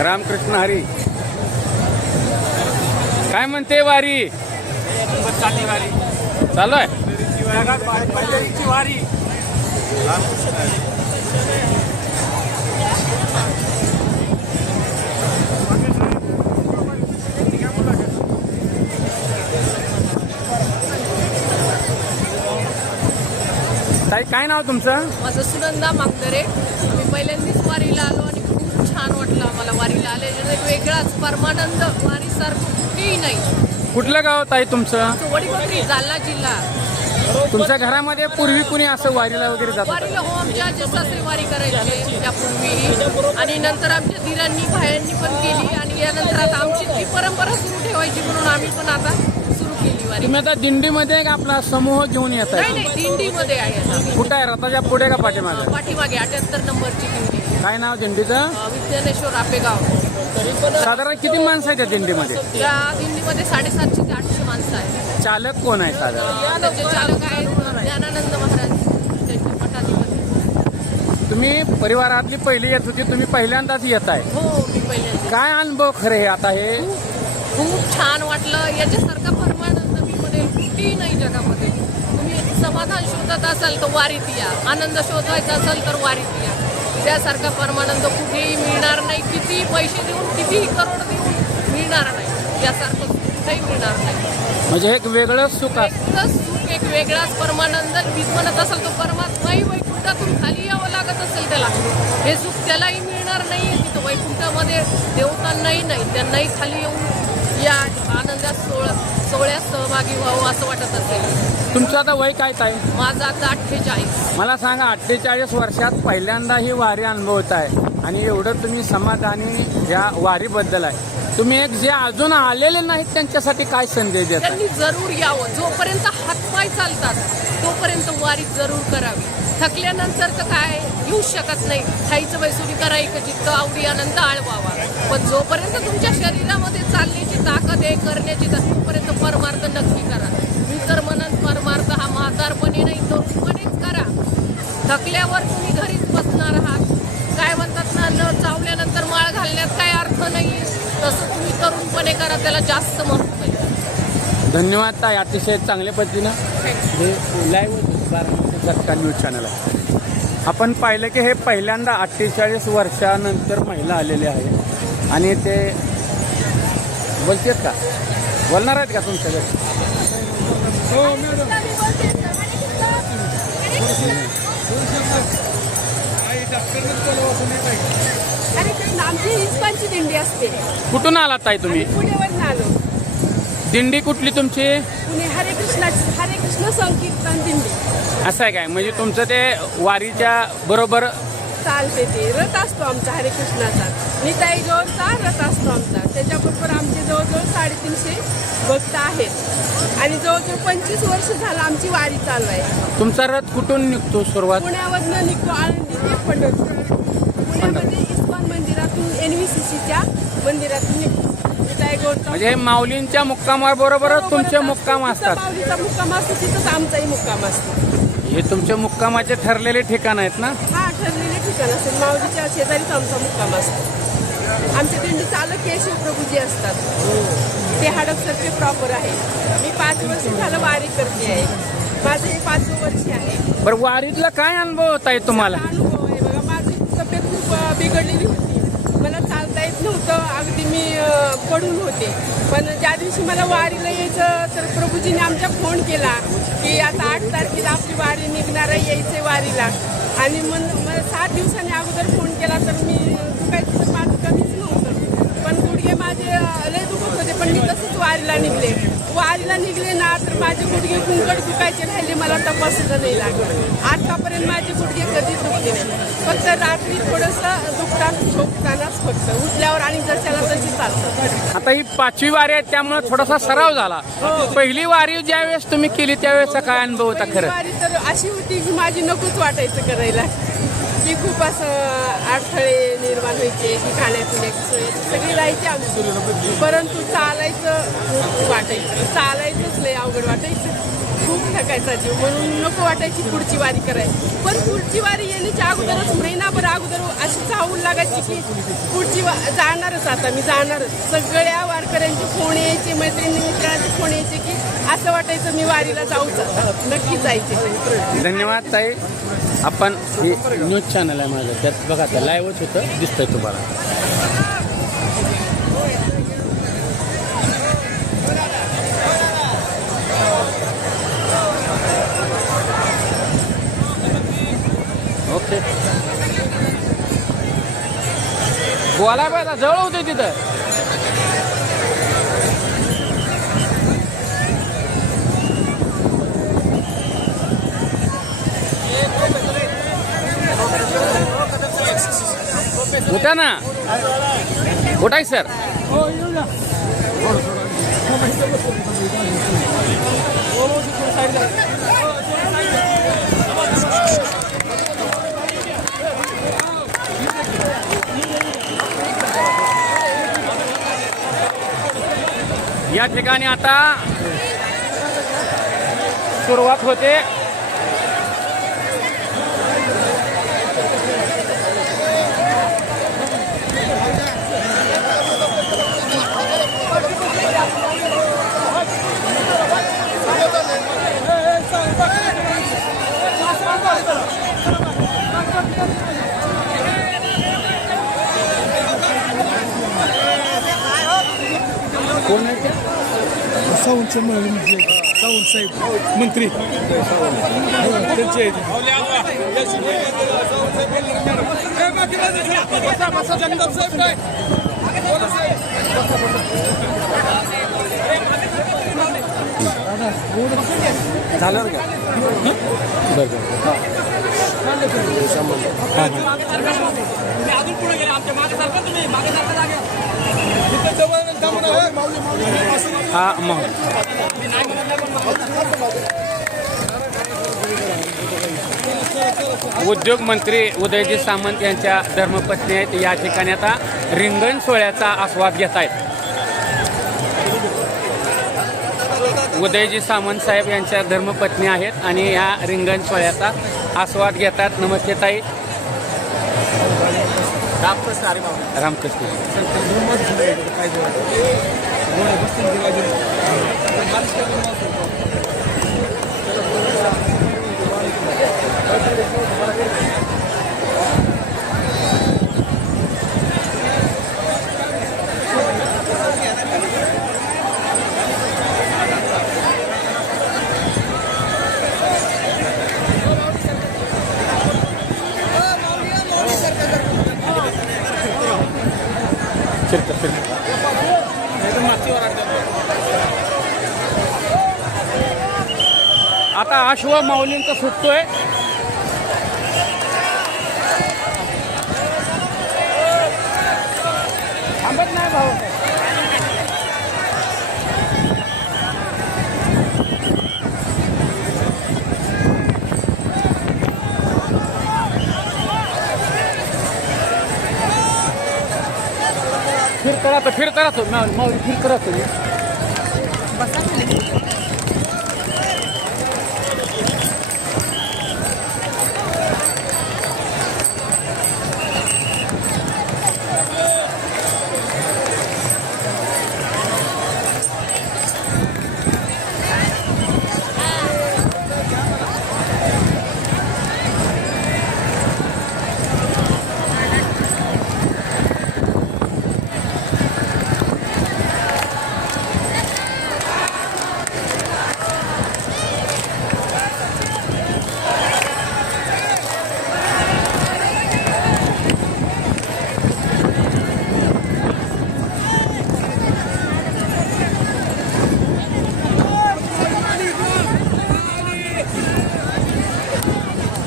रामकृष्ण हरी. काय म्हणते वारी? चालू आहे. ताई काय नाव तुमचं? माझं सुनंदा मागदरे. मी पहिल्यांदाच वारीला आलो आणि खूप छान वाटलं आम्हाला वारीला आल्याने. एक वेगळाच परमानंद वारीसारखं कुठेही नाही. कुठलं गाव ताई तुमचं? वडीकोत्री, जालना जिल्हा. तुमच्या घरामध्ये पूर्वी कुणी असं वारीला वगैरे जात? वारीला हो, आमच्या आजी सासरे वारी करायचे त्यापूर्वी आणि नंतर आमच्या दिरांनी भायांनी पण केली आणि यानंतर आता आमची ती परंपरा सुरू ठेवायची म्हणून आम्ही पण आता सुरू केली वारी. तुम्ही आता दिंडीमध्ये का आपला समूह घेऊन येत नाही आहे? नाही, दिंडीमध्ये आहे आता. कुठं आहे? रथाच्या पुढे का पाठीमागे? पाठीमागे 78 नंबरची दिंडी. काय नाव दिंडीचं? विज्ञानेश्वर आपेगाव. साधारण किती माणसं आहेत त्या दिंडीमध्ये? त्या दिंडीमध्ये 750 ते 800 माणसं आहेत. चालक कोण आहे साधारण? त्याचे चालक आहेत ज्ञानानंद महाराज, त्यांचे मठाधिपती. तुम्ही परिवारातली पहिली येत होती, तुम्ही पहिल्यांदाच येत आहे. हो, मी पहिल्यांदा. काय अनुभव खरे हे आता हे? खूप छान वाटलं. याच्यासारखा परमानंद मी म्हणेल कुठेही नाही जगामध्ये. तुम्ही समाधान शोधत असाल तर वारीत या, आनंद शोधवायचा असेल तर वारीत या. त्यासारखा परमानंद कुठेही मिळणार नाही. कितीही पैसे देऊन कितीही करोड देऊन मिळणार नाही. यासारखं सुख कुठेही मिळणार नाही. म्हणजे एक वेगळंच सुख असतं. एकच सुख, एक वेगळाच परमानंद. मीच म्हणत असेल तो परमात्माही वैकुंठातून खाली यावं लागत असेल त्याला. हे सुख त्यालाही मिळणार नाही. तिथं वैकुंठामध्ये देवतांनाही नाही, त्यांनाही खाली येऊन या आनंदात सोहळ्यात सहभागी व्हावं असं वाटत असेल. तुमचं आता वय काय ताई? माझा आता 48. मला सांगा, 48 वर्षात पहिल्यांदा ही वारी अनुभवत आहे आणि एवढं तुम्ही समाधानी या वारीबद्दल आहे. तुम्ही एक जे अजून आलेले नाहीत त्यांच्यासाठी काय संदेश देता? त्यांनी जरूर यावं. जोपर्यंत हातपाय चालतात तोपर्यंत वारी जरूर करावी. थकल्यानंतर तर काय येऊ शकत नाही. खायचं बैसुरी करायचं चित्त आवडी आनंद आळवावा. पण जोपर्यंत तुमच्या शरीरामध्ये चालण्याची ताकद आहे, करण्याची तोपर्यंत परमार्थ नक्की करा. मी तर म्हणत परमार्थ हा म्हातारपणी नाही तरुणपणीच करा. थकल्यावर तुम्ही घरीच बसणार आहात. काय म्हणतात ना, न चावल्यानंतर माळ घालण्यात काय अर्थ नाही. तसं तुम्ही तरुणपणे करा, त्याला जास्त महत्त्व आहे. धन्यवाद ताई, अतिशय चांगल्या पद्धतीनं हे लाईव्ह बारामती झटका न्यूज चॅनल आहे. आपण पाहिलं की हे पहिल्यांदा 48 वर्षानंतर महिला आलेले आहे आणि ते बोलतेत का, बोलणार आहेत का तुमच्याकडे? आमची इस्कॉनची दिंडी असते. कुठून आलात ताई तुम्ही? पुण्यावरून आलो. दिंडी कुठली तुमची? पुणे हरे कृष्ण संकीर्तन दिंडी. असं आहे काय? म्हणजे तुमचं ते वारीच्या बरोबर चालते. ते रथ असतो आमचा हरे कृष्णाचा, निताई गौरचा रथ असतो आमचा. त्याच्याबरोबर आमचे जवळजवळ 350 भक्त आहेत आणि जवळजवळ 25 वर्ष झालं आमची वारी चालू आहे. तुमचा रथ कुठून निघतो? सुरुवात पुण्यावरनं निघतो आळंदी ते पंढरपूर. पुण्यामध्ये इस्कॉन मंदिरातून NVCCच्या मंदिरातून निघतो. निताई गौरचा म्हणजे माऊलींच्या मुक्कामाबरोबरच तुमचे मुक्काम असतात? माऊलीचा मुक्काम असतो तिथंच आमचाही मुक्काम असतो. हे तुमच्या मुक्कामाचे ठरलेले ठिकाण आहेत ना? हा, ठरलेले ठिकाण असेल. माऊलीच्या शेजारीच आमचा मुक्काम असतो. आमच्या दिंडी चालक केशव प्रभूजी असतात. ते हडपसरचे प्रॉपर आहे. मी 5 वर्ष झालं वारी करते आहे. माझं हे 5वं वर्ष आहे. बरं, वारीतला काय अनुभव होत आहे तुम्हाला? अनुभव आहे बघा. माझी तब्येत खूप बिघडलेली होती. मला चालता येत नव्हतं. अगदी मी पडून होते. पण ज्या दिवशी मला वारीला यायचं तर प्रभूजीने आमच्या फोन केला की आता 8 तारखेला आपली वारी निघणार आहे, यायचे वारीला. आणि मला 7 दिवसांनी अगोदर फोन केला तर मी दुखायचं तर माझं कमीच नव्हतं. पण गुडघे माझे लय दुखत होते. पण मी तसंच वारीला निघले ना तर माझे गुडघे कुंकड दुखायचे राहिले. मला तपासलं नाही लागलं. आतापर्यंत माझे गुडघे कधीच दुखले नाही. फक्त रात्री थोडंसं दुखतात झोपतानाच फक्त. उठल्यावर आणि जशाला तशी चालतात. आता ही 5वी वारी आहे त्यामुळे थोडासा सराव झाला. पहिली वारी ज्यावेळेस तुम्ही केली त्यावेळेसचा काय अनुभव होता? पहिली खरं वारी तर अशी होती की माझी नकोच वाटायचं करायला. की खूप असं अडथळे निर्माण व्हायचे की खाण्यापिण्याची सोय सगळी राहायची आमची. परंतु चालायचं खूप वाटायचं. चालायचंच लय अवघड वाटायचं. खूप थकायचा जीव. म्हणून नको वाटायची पुढची वारी करायची. पण पुढची वारी येण्याच्या अगोदरच महिनाभर अगोदर अशी चाहूल लागायची की पुढची जाणारच, आता मी जाणारच. सगळ्या वारकऱ्यांचे फोन यायचे, मित्रांचे फोन यायचे की असं वाटायचं मी वारीला जाऊच, आता नक्की जायचे. धन्यवाद ताई. आपण हे न्यूज चॅनल आहे माझं, त्यात बघा आता लाईव्हच होतं, दिसतंय तुम्हाला. ओके, बोलाय पाहिजे, जवळ होते तिथं. उठा ना, उठाय सर. या ठिकाणी आता सुरुवात होते. कोण आहे ते? सावंतच्या म्हणजे सावंत साहेब मंत्री त्यांचे झालं का बरं हा मग उद्योग मंत्री उदयजी सामंत यांच्या धर्मपत्नी आहेत या ठिकाणी आता रिंगण सोहळ्याचा आस्वाद घेत आहेत. उदयजी सामंत साहेब यांच्या धर्मपत्नी आहेत आणि या रिंगण सोहळ्याचा आस्वाद घेतात. नमस्ते ताई. रामकृष्ण. आता अश्व माऊलींचा सुटतोय. थांबत नाही भाऊ. फिरता राहतो माऊली फिरता राहतो.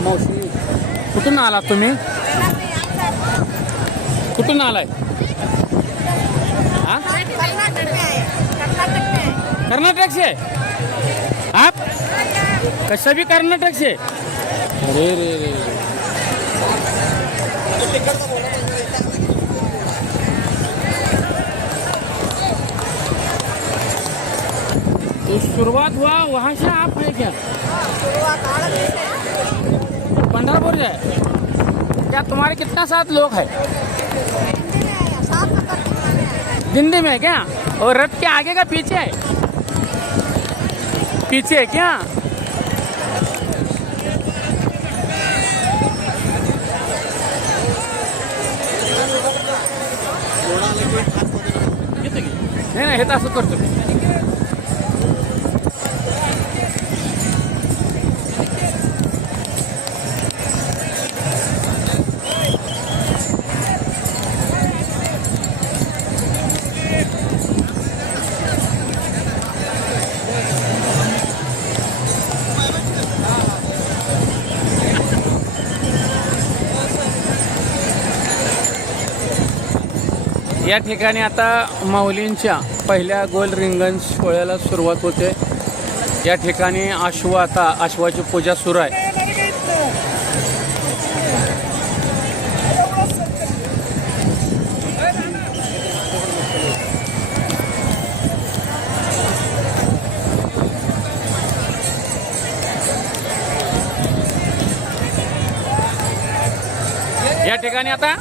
मावशी कुठून आला तुम्ही? कुठून आलाय? हाँ? कर्नाटक से आप? कशा भी कर्नाटक से? अरे रे रे तो शुरुआत हुआ वहाँ से आप है क्या? पंढरपुर है क्या? तुम्हारे कितना साथ लोग हैं? दिंडी में क्या? और रथ के आगे का पीछे है? पीछे है क्या? नहीं नहीं हे तर असं करतो. या ठिकाणी आता माऊलींच्या पहिल्या गोल रिंगण सोहळ्याला सुरुवात होते. या ठिकाणी अश्वाची पूजा सुरू आहे. या ठिकाणी आता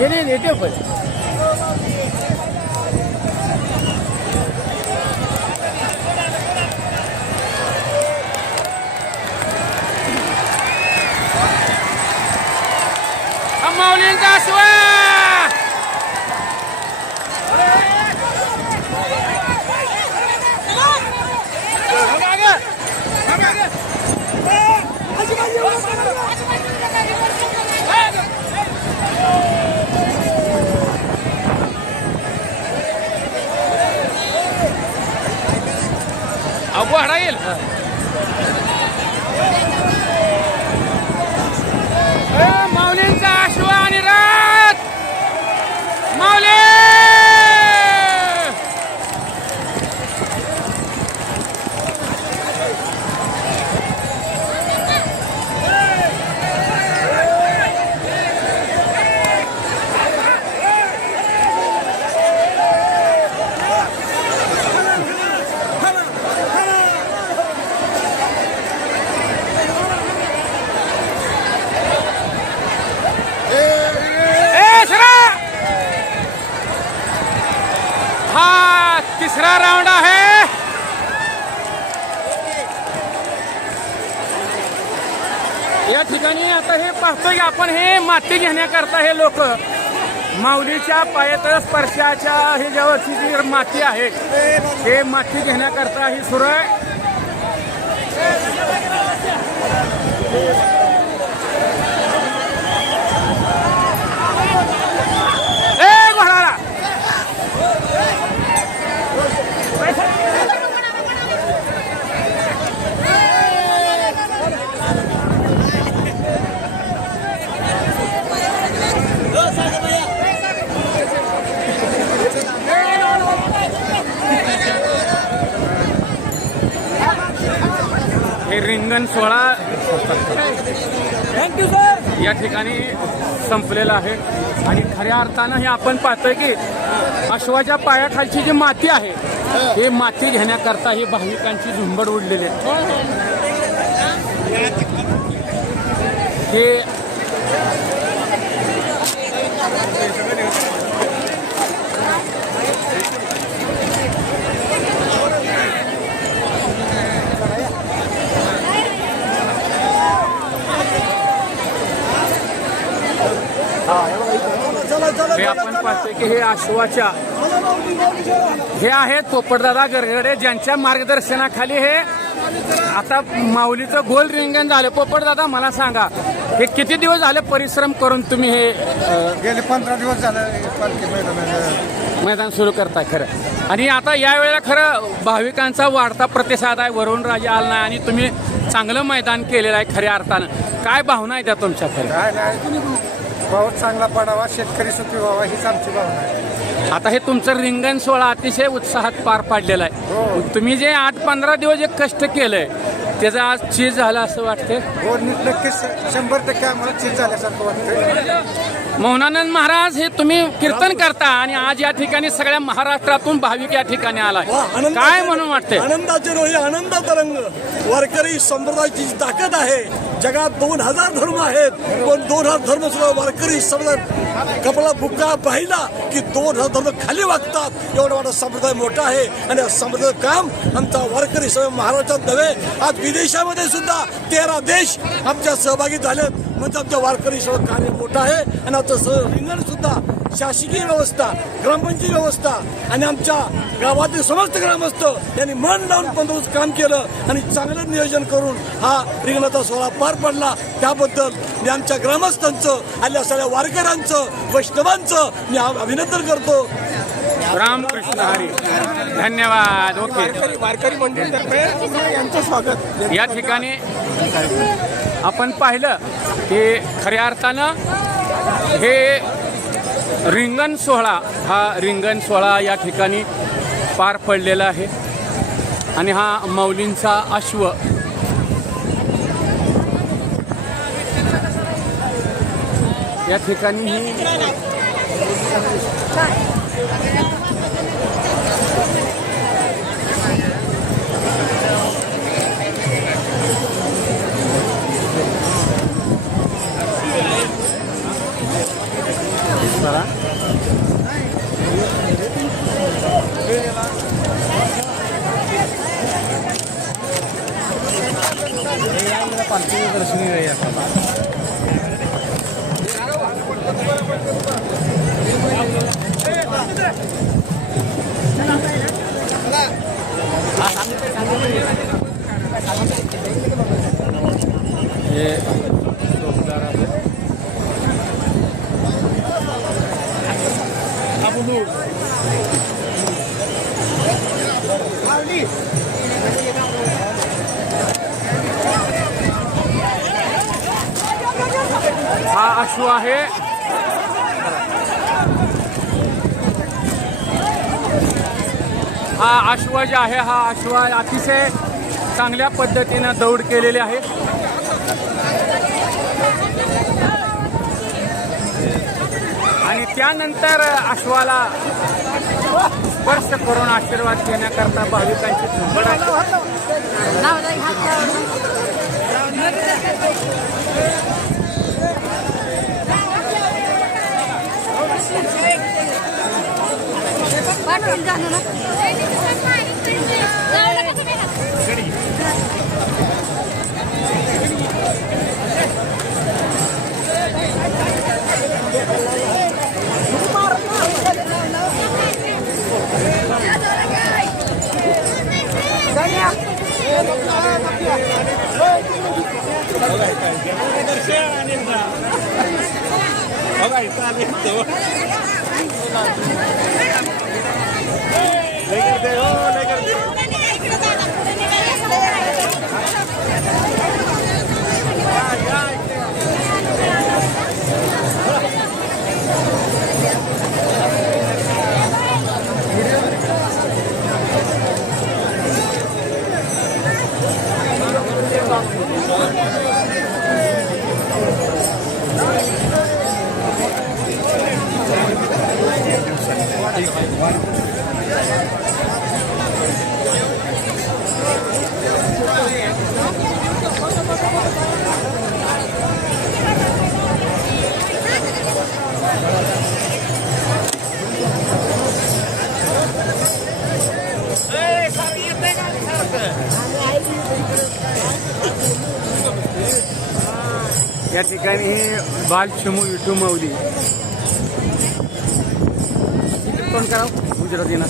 ये नहीं लेते पर घोडा येईल माऊलींचा अश्व आणि रथ माऊली हा तिसरा राऊंड आहे या ठिकाणी आता हे पाहतोय की आपण हे माती घेण्याकरता हे लोक माऊलीच्या पायात स्पर्शाच्या हे ज्यावरची जी माती आहे हे माती घेण्याकरता ही सुरू आहे घोडाला हे रिंगण सोहळा या ठिकाणी संपलेला आहे आणि खऱ्या अर्थानं हे आपण पाहतोय की अश्वाच्या पायाखालची जी माती आहे हे माती घेण्याकरता ही भाविकांची झुंबड उडलेली आहे हे हे आपण पाहतोय की हे अश्वाच्या हे आहेत पोपटदादा गरगडे ज्यांच्या मार्गदर्शनाखाली हे आता माऊलीचं गोल रिंगण झालं. पोपटदादा मला सांगा हे किती दिवस झाले परिश्रम करून तुम्ही हे गेले 15 दिवस झाले मैदान सुरू करताय खरं आणि आता या वेळेला खरं भाविकांचा वाढता प्रतिसाद आहे वरुण राजे आला नाही आणि तुम्ही चांगलं मैदान केलेलं आहे खऱ्या अर्थानं काय भावना आहे त्या तुमच्या खरं काय नाही पाऊस चांगला पडावा शेतकरी सुखी व्हावा हीच आमची भावना आहे. आता हे तुमचं रिंगण सोहळा अतिशय उत्साहात पार पाडलेला आहे तुम्ही जे 8-15 दिवस जे कष्ट केलंय त्याचं आज चीज झालं असं वाटतंय हो नक्कीच 100% आम्हाला चीज झाल्यासारखं वाटतं. मौनानंद महाराज हे तुम्ही कीर्तन करता आणि आज या ठिकाणी सगळ्या महाराष्ट्रातून भाविक या ठिकाणी आलाय काय म्हणून वाटते आनंदाचे रोही आनंदाचा रंग वारकरी संप्रदायाची जी ताकद आहे जगात 2000 धर्म आहेत पण 2000 धर्म सुद्धा वारकरी संप्रदाय कपडा बुक्का पाहिला की 2000 धर्म खाली वागतात एवढा मोठा संप्रदाय मोठा आहे आणि संप्रदाय काम आमचा वारकरी सगळ्या महाराष्ट्रात नव्हे आज विदेशामध्ये सुद्धा 13 देश आमच्या सहभागी झालेत म्हणजे आमच्या वारकरी सगळं कार्य मोठं आहे आणि आमचं रिंगण सुद्धा शासकीय व्यवस्था ग्रामपंचायत व्यवस्था आणि आमच्या गावातील समस्त ग्रामस्थ यांनी मन लावून 15 दिवस काम केलं आणि चांगलं नियोजन करून हा रिंगणाचा सोहळा पार पडला त्याबद्दल मी आमच्या ग्रामस्थांचं आणि सगळ्या वारकऱ्यांचं वैष्णवांचं मी अभिनंदन करतो. रामकृष्ण हरी धन्यवाद. ओके वारकरी मंडळीतर्फे यांचं स्वागत. या ठिकाणी आपण पाहिलं की खऱ्या अर्थानं हे रिंगण सोहळा हा रिंगण सोहळा या ठिकाणी पार पडलेला आहे आणि हा माऊलींचा अश्व या ठिकाणी माऊली अश्व आहे. हा अश्व जे आहे हा अश्व अतिशय चांगल्या पद्धतीनं दौड केलेली आहे. आणि त्यानंतर अश्वाला स्पर्श करून आशीर्वाद घेण्याकरता भाविकांची झुंबड आहे. या ठिकाणी ही बाल चिमू विठू माऊली कोण करावं गुजराती ना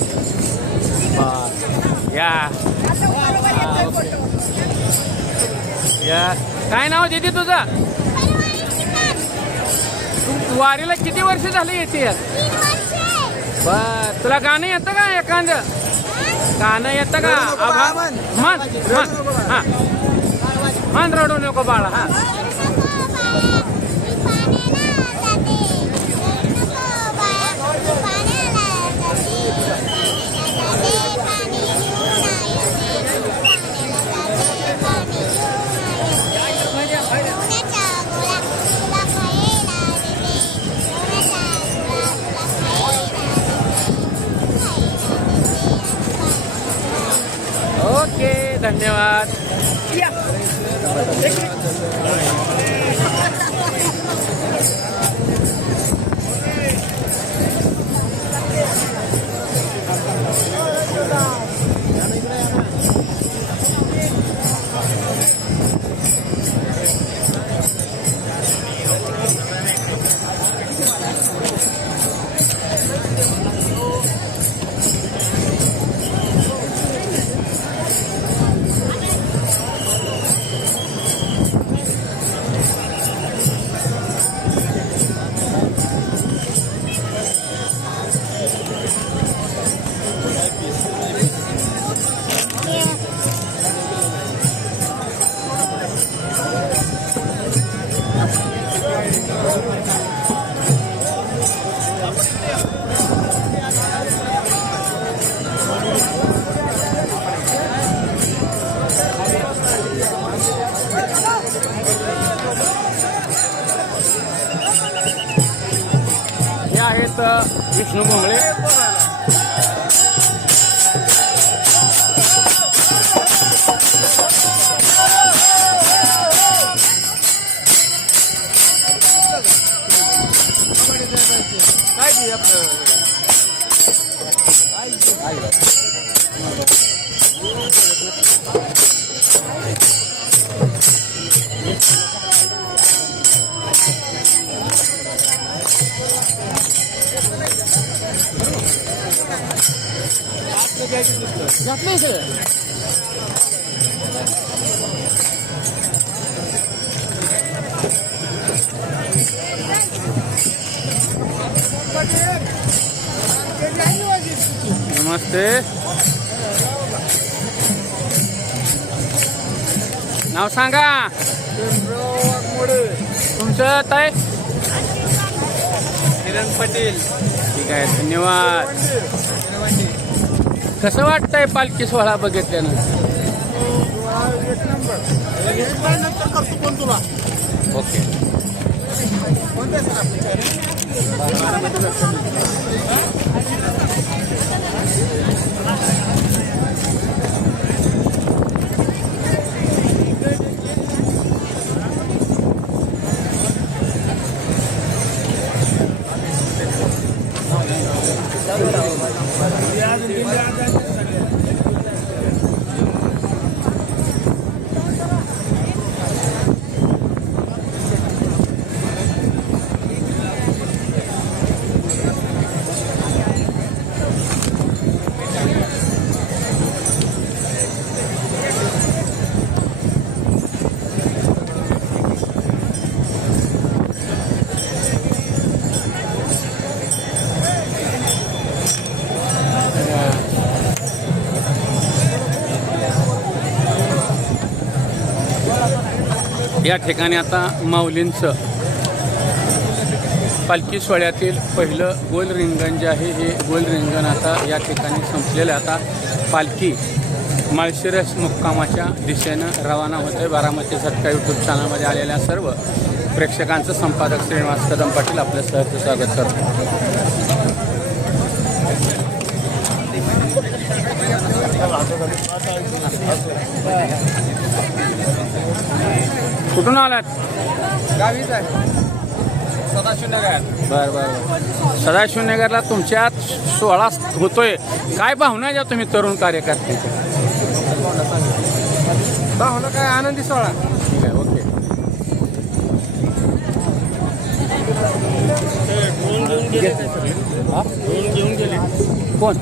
या काय नाव दीदी तुझं? तू वारीला किती वर्ष झाली येते? बर तुला गाणं येतं का एखादं? गाणं येतं का? मन रडू नको बाळा. हा ओके धन्यवाद. हे आहेत विष्णू भोंगळे. घातलंय सगळं. नमस्ते. नाव सांगा तुमचं ताई? बजरंग पाटील. ठीक आहे, धन्यवाद. कसं वाटतंय पालखी सोहळा बघितल्यानं? ओके. या ठिकाणी आता माऊलींचं पालखी सोहळ्यातील पहिलं गोल रिंगण जे आहे हे गोल रिंगण आता या ठिकाणी संपलेलं आहे. आता पालखी माळशिरस मुक्कामाच्या दिशेनं रवाना होते. बारामती झटका यूट्यूब चॅनलमध्ये आलेल्या सर्व प्रेक्षकांचं संपादक श्रीनिवास कदम पाटील आपलं सहर्ष स्वागत करतो. कुठून आलात? गावीच आहे, सदाशिवनगर. बरं बरं. सदाशिवनगरला तुमच्यात सोहळा होतोय, काय भावना आहे तुम्ही तरुण कार्यकर्त्यांच्या? भावना काय, आनंदी सोहळा. ठीक आहे, ओके. कोण?